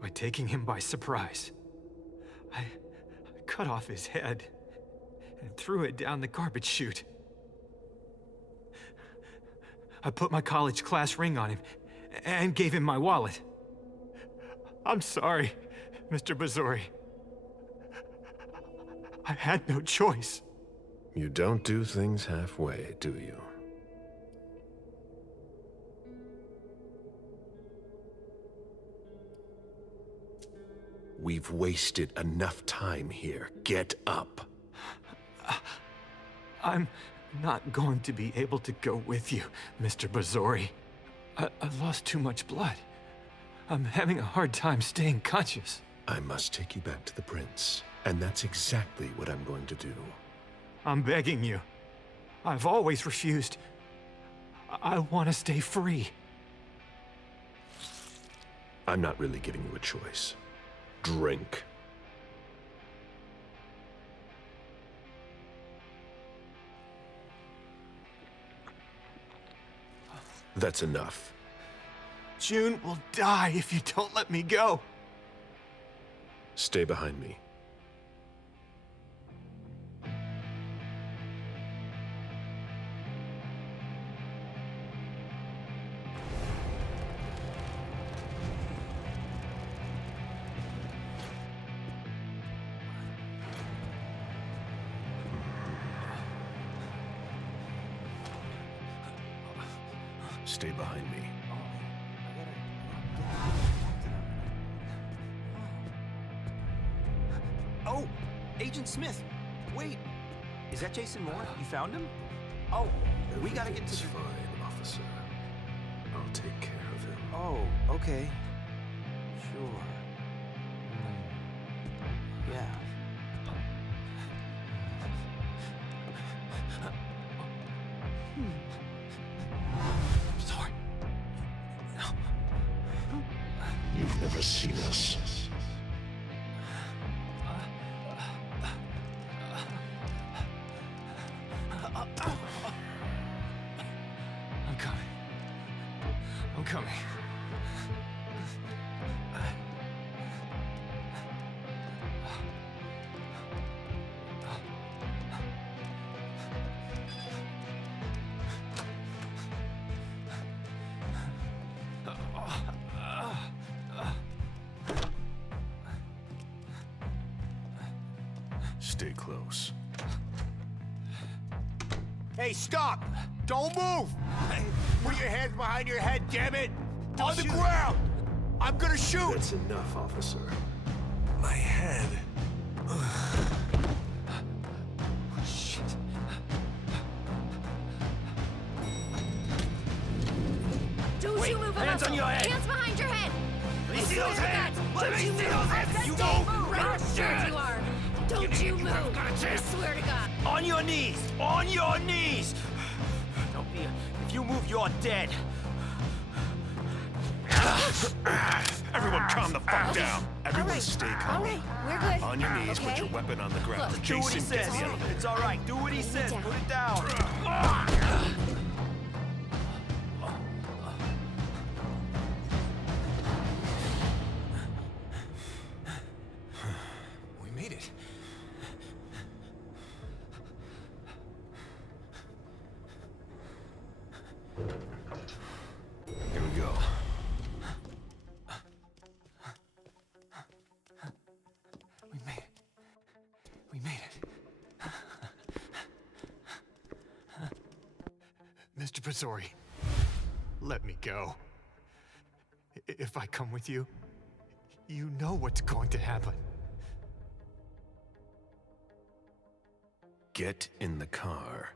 by taking him by surprise. I cut off his head and threw it down the garbage chute. I put my college class ring on him and gave him my wallet. I'm sorry, Mr. Bazori. I had no choice. You don't do things halfway, do you? We've wasted enough time here. Get up. I'm not going to be able to go with you, Mr. Bazori. I lost too much blood. I'm having a hard time staying conscious. I must take you back to the prince, and that's exactly what I'm going to do. I'm begging you. I've always refused. I want to stay free. I'm not really giving you a choice. Drink. That's enough. June will die if you don't let me go. Stay behind me. Stay behind me. Oh, Agent Smith. Wait, is that Jason Moore? You found him? Oh, we gotta get to It's fine, officer. I'll take care of him. Oh, okay. Sure. Yeah. Sorry. You've never seen us. I'm coming. I'm coming. Stay close. Hey, stop! Don't move! Put your hands behind your head, damn it! On the ground! I'm gonna shoot! That's enough, officer. My head. Shit. Don't you move! hands on your head! Hands behind your head! Let me see those hands! Don't Let me you see move! those I hands! said You don't move! move! How scared you are! Don't you move! I swear to God! On your knees! On your knees! Don't be... If you move, you're dead. Everyone calm the fuck Down. Everyone stay calm. All right, we're good. On your knees, okay? put your weapon on the ground. Just do what he Jason, get says. in the elevator. It's all right. Do what he says. down. Put it down. We made it. Here we go. We made it. We made it. Mr. Pazori, let me go. If I come with you, you know what's going to happen. Get in the car.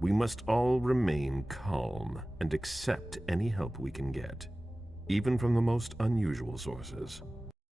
We must all remain calm and accept any help we can get, even from the most unusual sources.